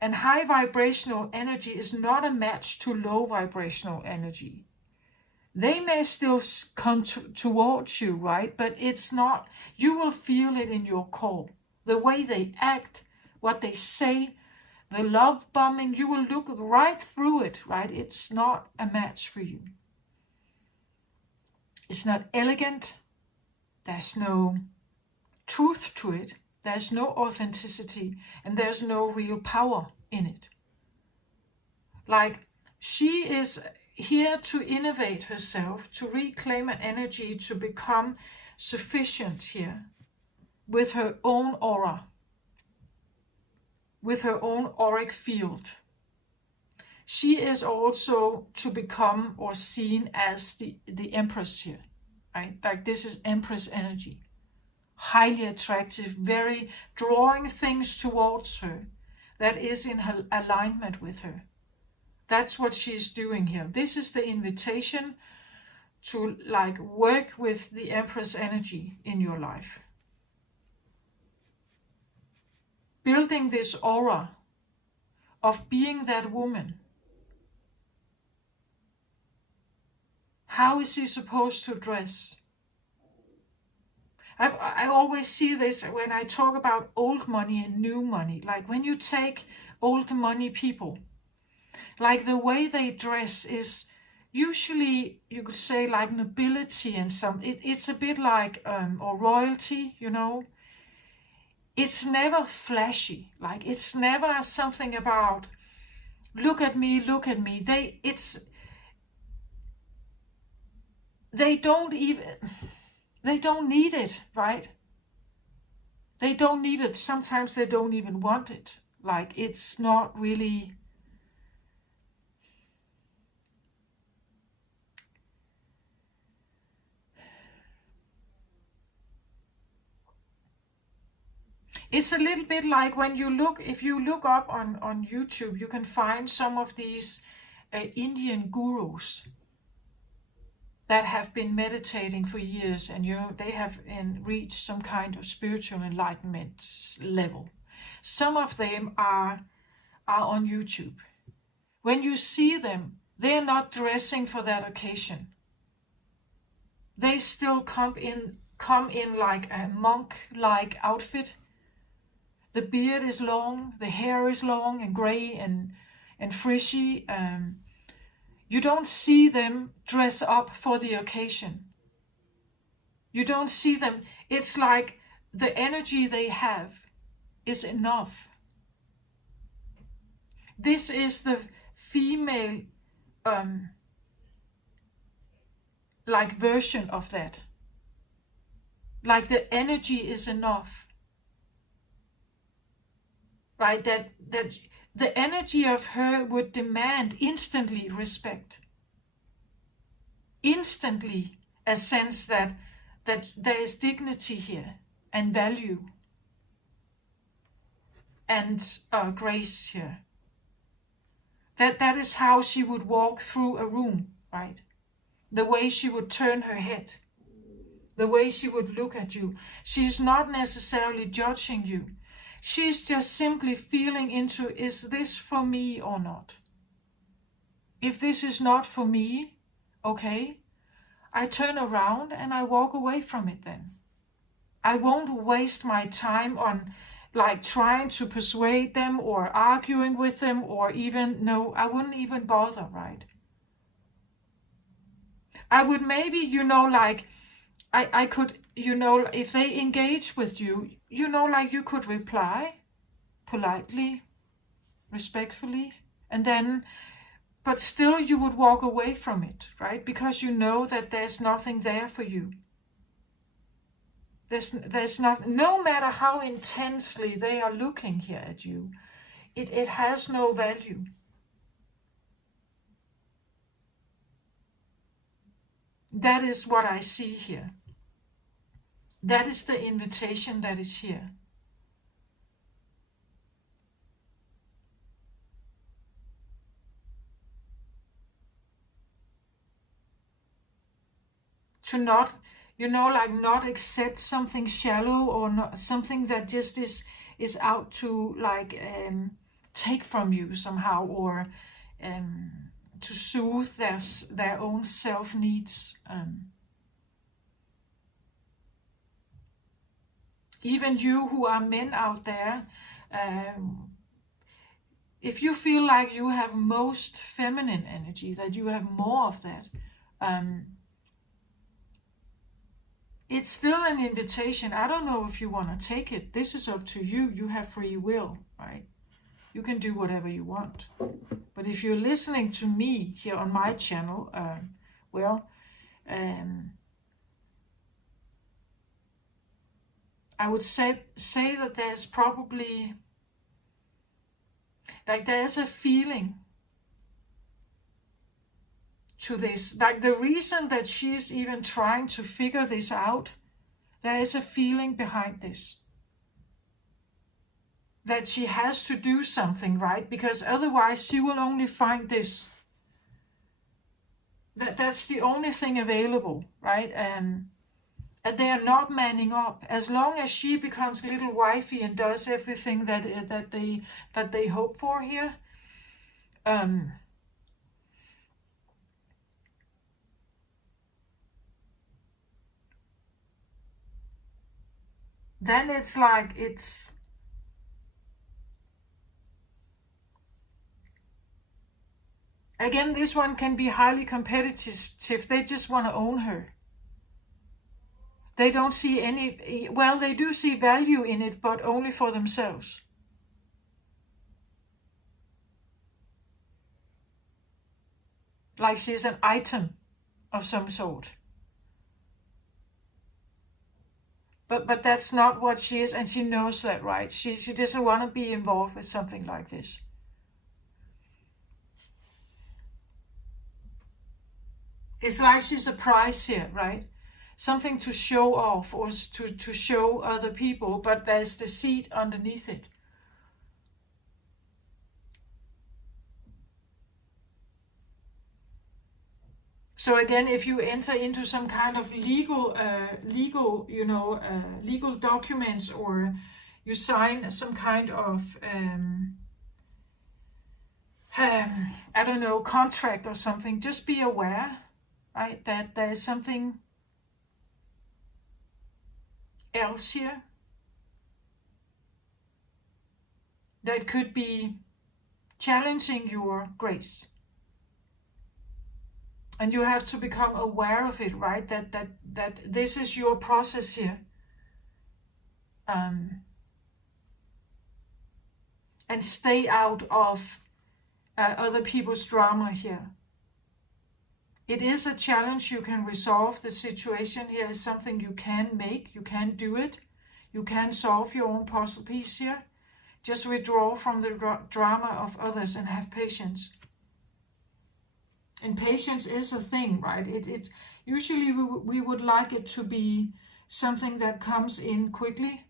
And high vibrational energy is not a match to low vibrational energy. They may still come towards you, right? But it's not, you will feel it in your core. The way they act, what they say, the love bombing, you will look right through it, right? It's not a match for you. It's not elegant. There's no truth to it. There's no authenticity, and there's no real power in it. Like, she is here to innovate herself, to reclaim an energy, to become sufficient here with her own aura, with her own auric field. She is also to become or seen as the Empress here. right? Like this is Empress energy. Highly attractive, very drawing things towards her that is in her alignment with her. That's what she's doing here. This is the invitation to like work with the Empress energy in your life. Building this aura of being that woman. How is he supposed to dress? I always see this when I talk about old money and new money. Like when you take old money people, like the way they dress is usually, you could say, like nobility and something. It's a bit like, or royalty, you know. It's never flashy. Like it's never something about, look at me, look at me. They don't need it, right? They don't need it. Sometimes they don't even want it. Like it's not really. It's a little bit like when you look, if you look up on YouTube, you can find some of these Indian gurus that have been meditating for years, and they have reached some kind of spiritual enlightenment level. Some of them are on YouTube. When you see them, they're not dressing for that occasion. They still come in like a monk-like outfit. The beard is long, the hair is long and gray and frizzy. You don't see them dress up for the occasion. You don't see them. It's like the energy they have is enough. This is the female like version of that. Like the energy is enough. Right? That the energy of her would demand instantly respect. Instantly a sense that there is dignity here and value and grace here. That is how she would walk through a room, right? The way she would turn her head, the way she would look at you. She's not necessarily judging you. She's just simply feeling into, is this for me or not? If this is not for me, okay, I turn around and I walk away from it then. I won't waste my time on like trying to persuade them or arguing with them, or even, no, I wouldn't even bother, right? I would maybe, like, I could, if they engage with you, like you could reply politely, respectfully, and then, but still you would walk away from it, right? Because you know that there's nothing there for you. There's nothing, no matter how intensely they are looking here at you, it has no value. That is what I see here. That is the invitation that is here. To not, like not accept something shallow, or not something that just is out to like take from you somehow, or to soothe their own self needs. Even you who are men out there, if you feel like you have most feminine energy, that you have more of that, it's still an invitation. I don't know if you want to take it. This is up to you. You have free will, right? You can do whatever you want. But if you're listening to me here on my channel, I would say that there's probably, like there's a feeling to this. Like the reason that she's even trying to figure this out, there is a feeling behind this. That she has to do something, right? Because otherwise she will only find this. That's the only thing available, right? And they are not manning up. As long as she becomes a little wifey and does everything that they hope for here, then it's like it's again, this one can be highly competitive. They just want to own her. They don't see any, well, they do see value in it, but only for themselves. Like she's an item of some sort. But that's not what she is, and she knows that, right? She doesn't want to be involved with something like this. It's like she's a prize here, right? Something to show off or to show other people, but there's deceit underneath it. So again, if you enter into some kind of legal documents, or you sign some kind of I don't know, contract or something, just be aware, right, that there is something else here that could be challenging your grace. And you have to become aware of it, right? That this is your process here. And stay out of other people's drama here. It is a challenge you can resolve. The situation here is something you can make. You can do it. You can solve your own puzzle piece here. Just withdraw from the drama of others and have patience. And patience is a thing, right? It's usually we would like it to be something that comes in quickly.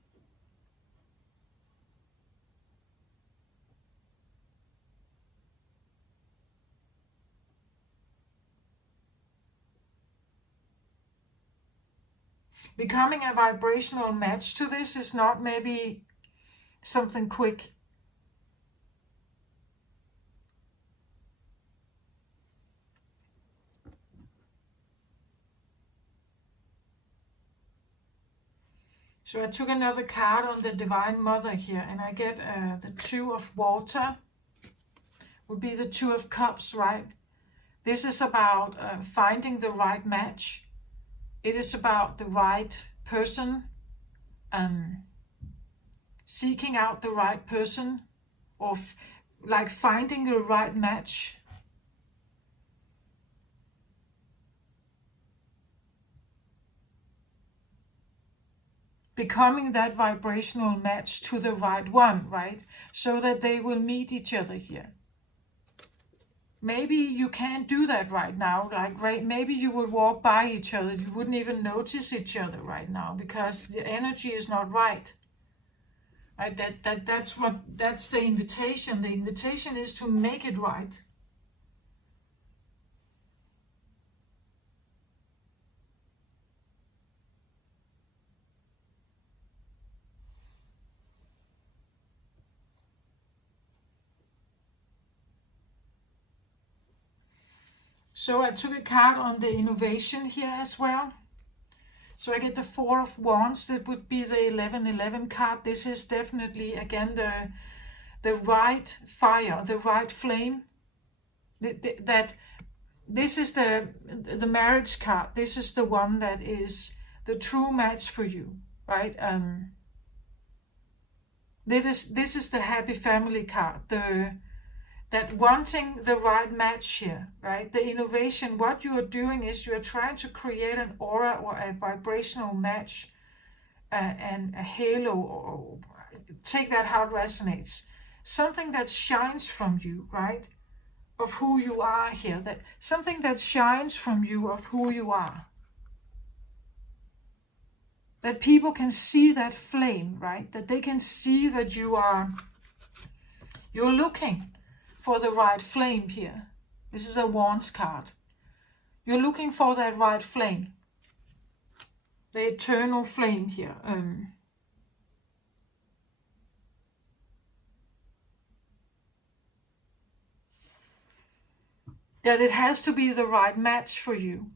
Becoming a vibrational match to this is not maybe something quick. So I took another card on the Divine Mother here, and I get the Two of Water. Would be the Two of Cups, right? This is about finding the right match. It is about the right person, seeking out the right person, or like finding the right match. Becoming that vibrational match to the right one, right? So that they will meet each other here. Maybe you can't do that right now. Like, right, maybe you would walk by each other. You wouldn't even notice each other right now because the energy is not right. Right? That's the invitation. The invitation is to make it right. So I took a card on the innovation here as well. So I get the Four of Wands. That would be the 1111 card. This is definitely, again, the right fire, the right flame. That this is the marriage card. This is the one that is the true match for you, right? This is the happy family card. That wanting the right match here, right? The innovation, what you are doing is you are trying to create an aura or a vibrational match and a halo, or take that how it resonates. Something that shines from you, right? of who you are here, that something that shines from you of who you are. That people can see that flame, right? That they can see that you're looking for the right flame here. This is a Wands card. You're looking for that right flame. The eternal flame here. That it has to be the right match for you.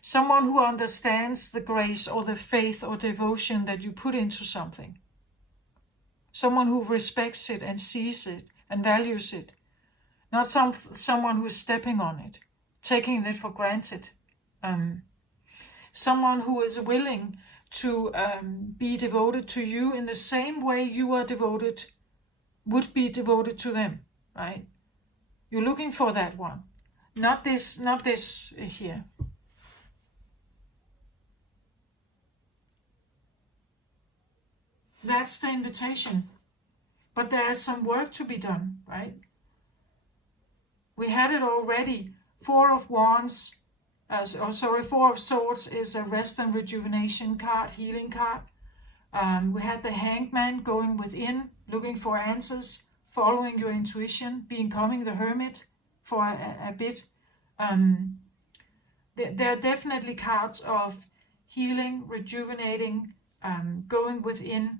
Someone who understands the grace or the faith or devotion that you put into something. Someone who respects it and sees it and values it. Not someone who is stepping on it, taking it for granted. Someone who is willing to be devoted to you in the same way you are devoted, would be devoted to them, right? You're looking for that one. Not this here. That's the invitation. But there is some work to be done, right? We had it already. Four of Swords is a rest and rejuvenation card, healing card. We had the Hanged Man going within, looking for answers, following your intuition, becoming the Hermit for a bit. There are definitely cards of healing, rejuvenating, going within.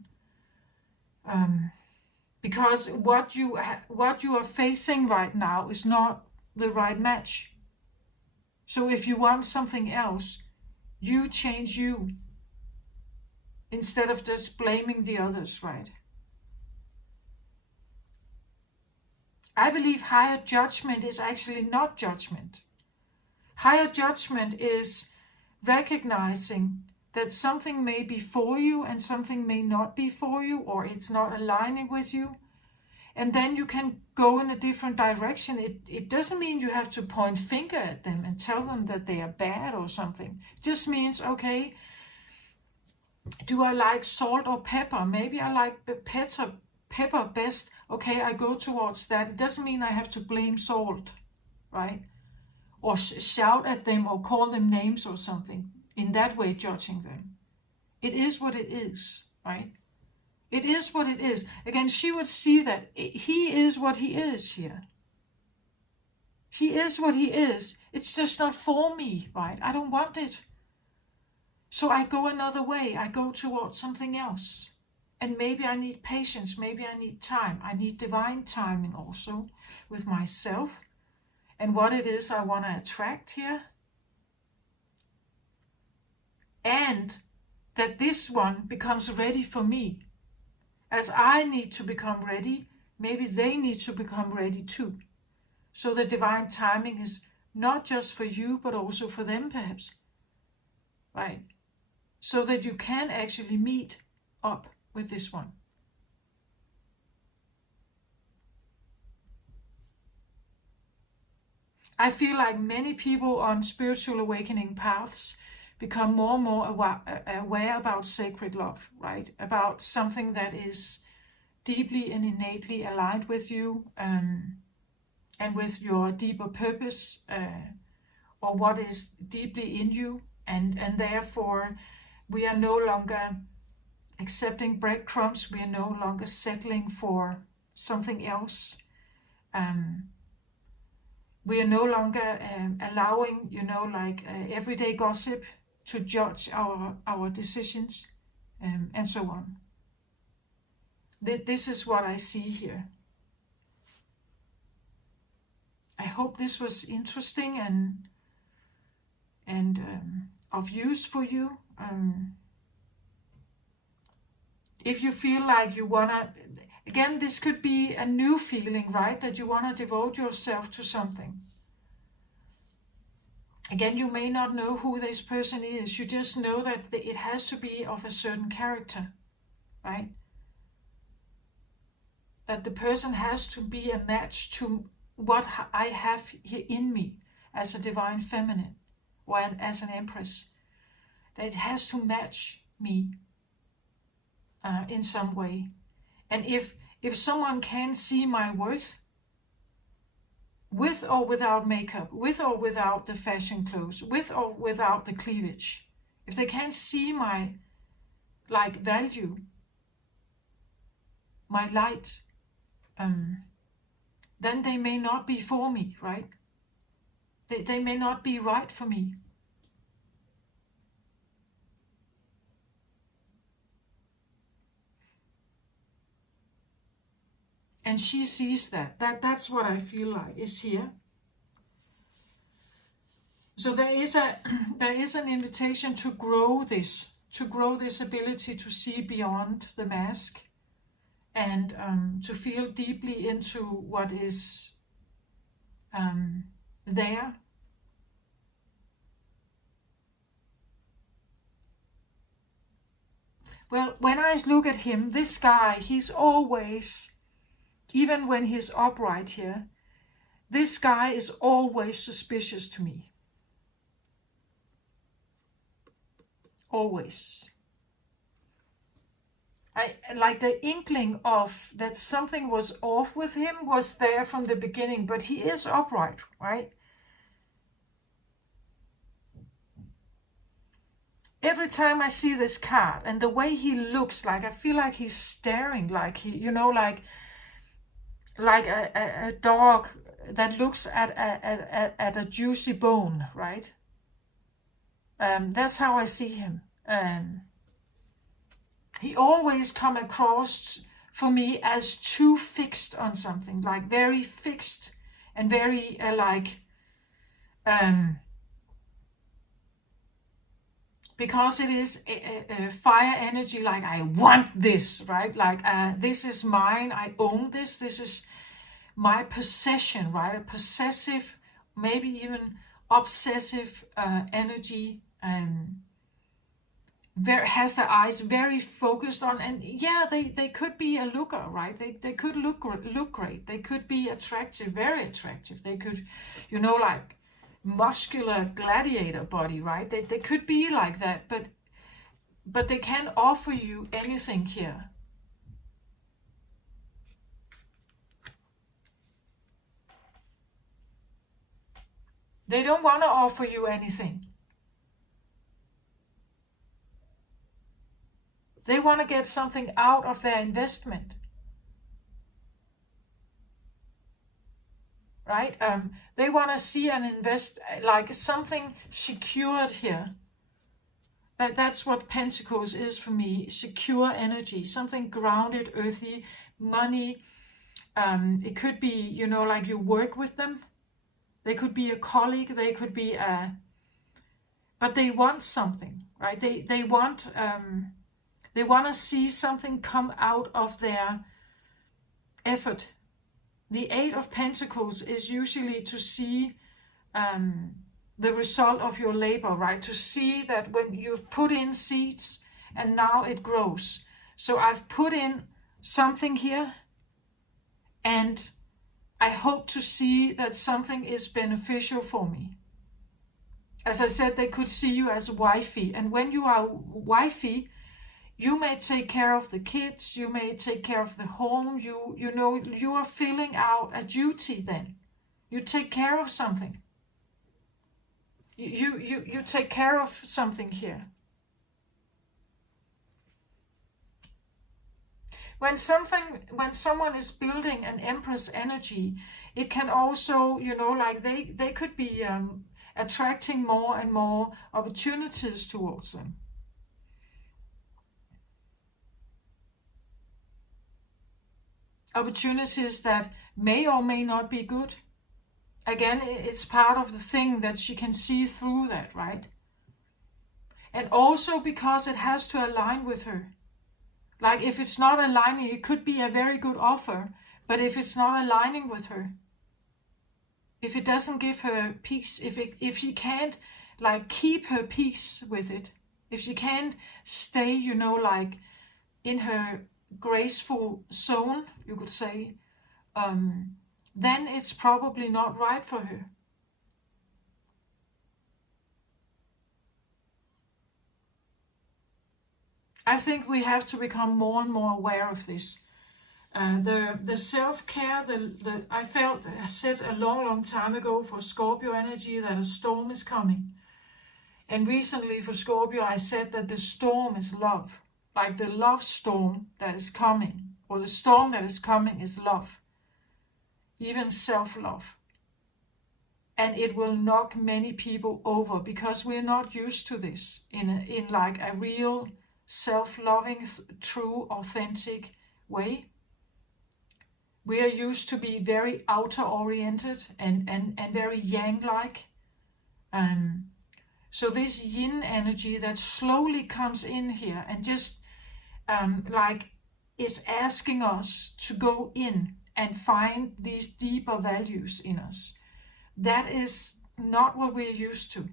Because what you are facing right now is not the right match. So if you want something else, you change you instead of just blaming the others, right? I believe higher judgment is actually not judgment. Higher judgment is recognizing that something may be for you and something may not be for you, or it's not aligning with you. And then you can go in a different direction. It doesn't mean you have to point finger at them and tell them that they are bad or something. It just means, okay, do I like salt or pepper? Maybe I like the pepper best. Okay, I go towards that. It doesn't mean I have to blame salt, right? Or shout at them or call them names or something. In that way, judging them. It is what it is, right? It is what it is. Again, she would see that he is what he is here. He is what he is. It's just not for me, right? I don't want it. So I go another way. I go towards something else. And maybe I need patience. Maybe I need time. I need divine timing also with myself and what it is I want to attract here. And that this one becomes ready for me. As I need to become ready, maybe they need to become ready too. So the divine timing is not just for you, but also for them perhaps. Right? So that you can actually meet up with this one. I feel like many people on spiritual awakening paths become more and more aware about sacred love, right? About something that is deeply and innately aligned with you and with your deeper purpose or what is deeply in you. And therefore, we are no longer accepting breadcrumbs. We are no longer settling for something else. We are no longer allowing, everyday gossip to judge our decisions, and so on. This is what I see here. I hope this was interesting and of use for you. If you feel like you wanna, again, this could be a new feeling, right? That you wanna devote yourself to something. Again, you may not know who this person is. You just know that it has to be of a certain character, right? That the person has to be a match to what I have here in me as a divine feminine or as an empress. That it has to match me in some way. And if if someone can see my worth, with or without makeup, with or without the fashion clothes, with or without the cleavage, if they can't see my value, my light, then they may not be for me, right? They may not be right for me. And she sees that. That's what I feel like is here. So there is an invitation to grow this ability to see beyond the mask, and to feel deeply into what is there. Well, when I look at him, this guy, he's always, even when he's upright here, this guy is always suspicious to me. Always. I like the inkling of that something was off with him was there from the beginning, but he is upright, right? Every time I see this card and the way he looks, like I feel like he's staring, like he, like a dog that looks at a juicy bone, right? That's how I see him. He always come across for me as too fixed on something, like very fixed and very because it is a fire energy, like I want this, right? Like this is mine, I own this, this is my possession, right? A possessive, maybe even obsessive energy. Has the eyes very focused on, and yeah, they could be a looker, right? They could look great. They could be attractive, very attractive. They could, like muscular gladiator body, right? They could be like that, but they can't offer you anything here. They don't want to offer you anything. They want to get something out of their investment. Right? They want to see and invest, like something secured here. That's what Pentacles is for me. Secure energy, something grounded, earthy, money. It could be, like you work with them. They could be a colleague. They could be but they want something, right? They want to see something come out of their effort. The Eight of Pentacles is usually to see the result of your labor, right? To see that when you've put in seeds and now it grows. So I've put in something here and I hope to see that something is beneficial for me. As I said, they could see you as wifey. And when you are wifey, you may take care of the kids, you may take care of the home, you are filling out a duty then. You take care of something. You take care of something here. When someone is building an Empress energy, it can also, like they could be attracting more and more opportunities towards them. Opportunities that may or may not be good. Again, it's part of the thing that she can see through that, right? And also because it has to align with her. Like if it's not aligning, it could be a very good offer, but if it's not aligning with her, if it doesn't give her peace, if she can't like keep her peace with it, if she can't stay, like in her graceful zone, you could say, then it's probably not right for her. I think we have to become more and more aware of this. The self-care, I said a long time ago for Scorpio energy that a storm is coming. And recently for Scorpio, I said that the storm is love. Like the love storm that is coming, or the storm that is coming is love. Even self-love. And it will knock many people over because we're not used to this in like a real self-loving, true, authentic way. We are used to be very outer-oriented and very yang-like. So this yin energy that slowly comes in here and just like is asking us to go in and find these deeper values in us. That is not what we're used to.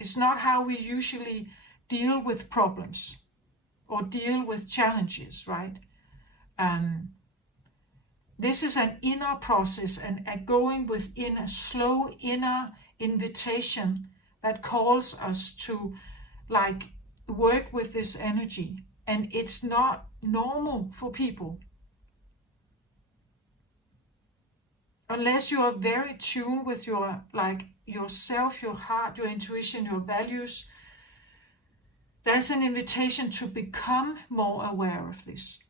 It's not how we usually deal with problems or deal with challenges, right? This is an inner process and a going within a slow inner invitation that calls us to like work with this energy. And it's not normal for people. Unless you are very tuned with your like yourself, your heart, your intuition, your values, there's an invitation to become more aware of this.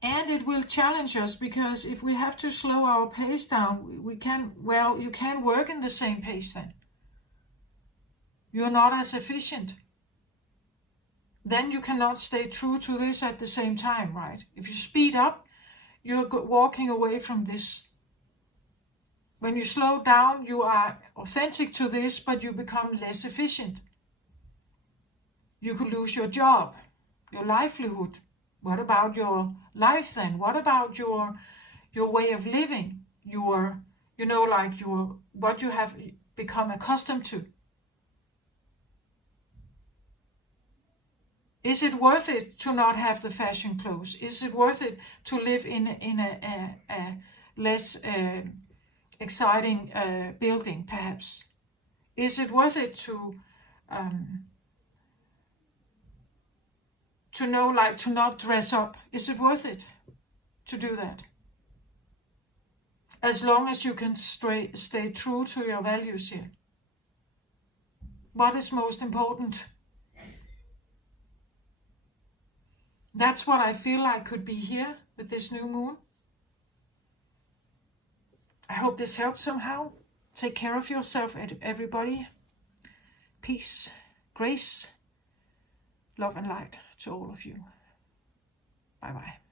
And it will challenge us because if we have to slow our pace down, you can work in the same pace then. You're not as efficient. Then you cannot stay true to this at the same time, right? If you speed up, you're walking away from this. When you slow down, you are authentic to this, but you become less efficient. You could lose your job, your livelihood. What about your life then? What about your way of living? What you have become accustomed to? Is it worth it to not have the fashion clothes? Is it worth it to live in a less exciting building, perhaps? Is it worth it to not dress up? Is it worth it to do that? As long as you can stay true to your values here. What is most important? That's what I feel like could be here with this new moon. I hope this helps somehow. Take care of yourself, everybody. Peace, grace, love and light to all of you. Bye-bye.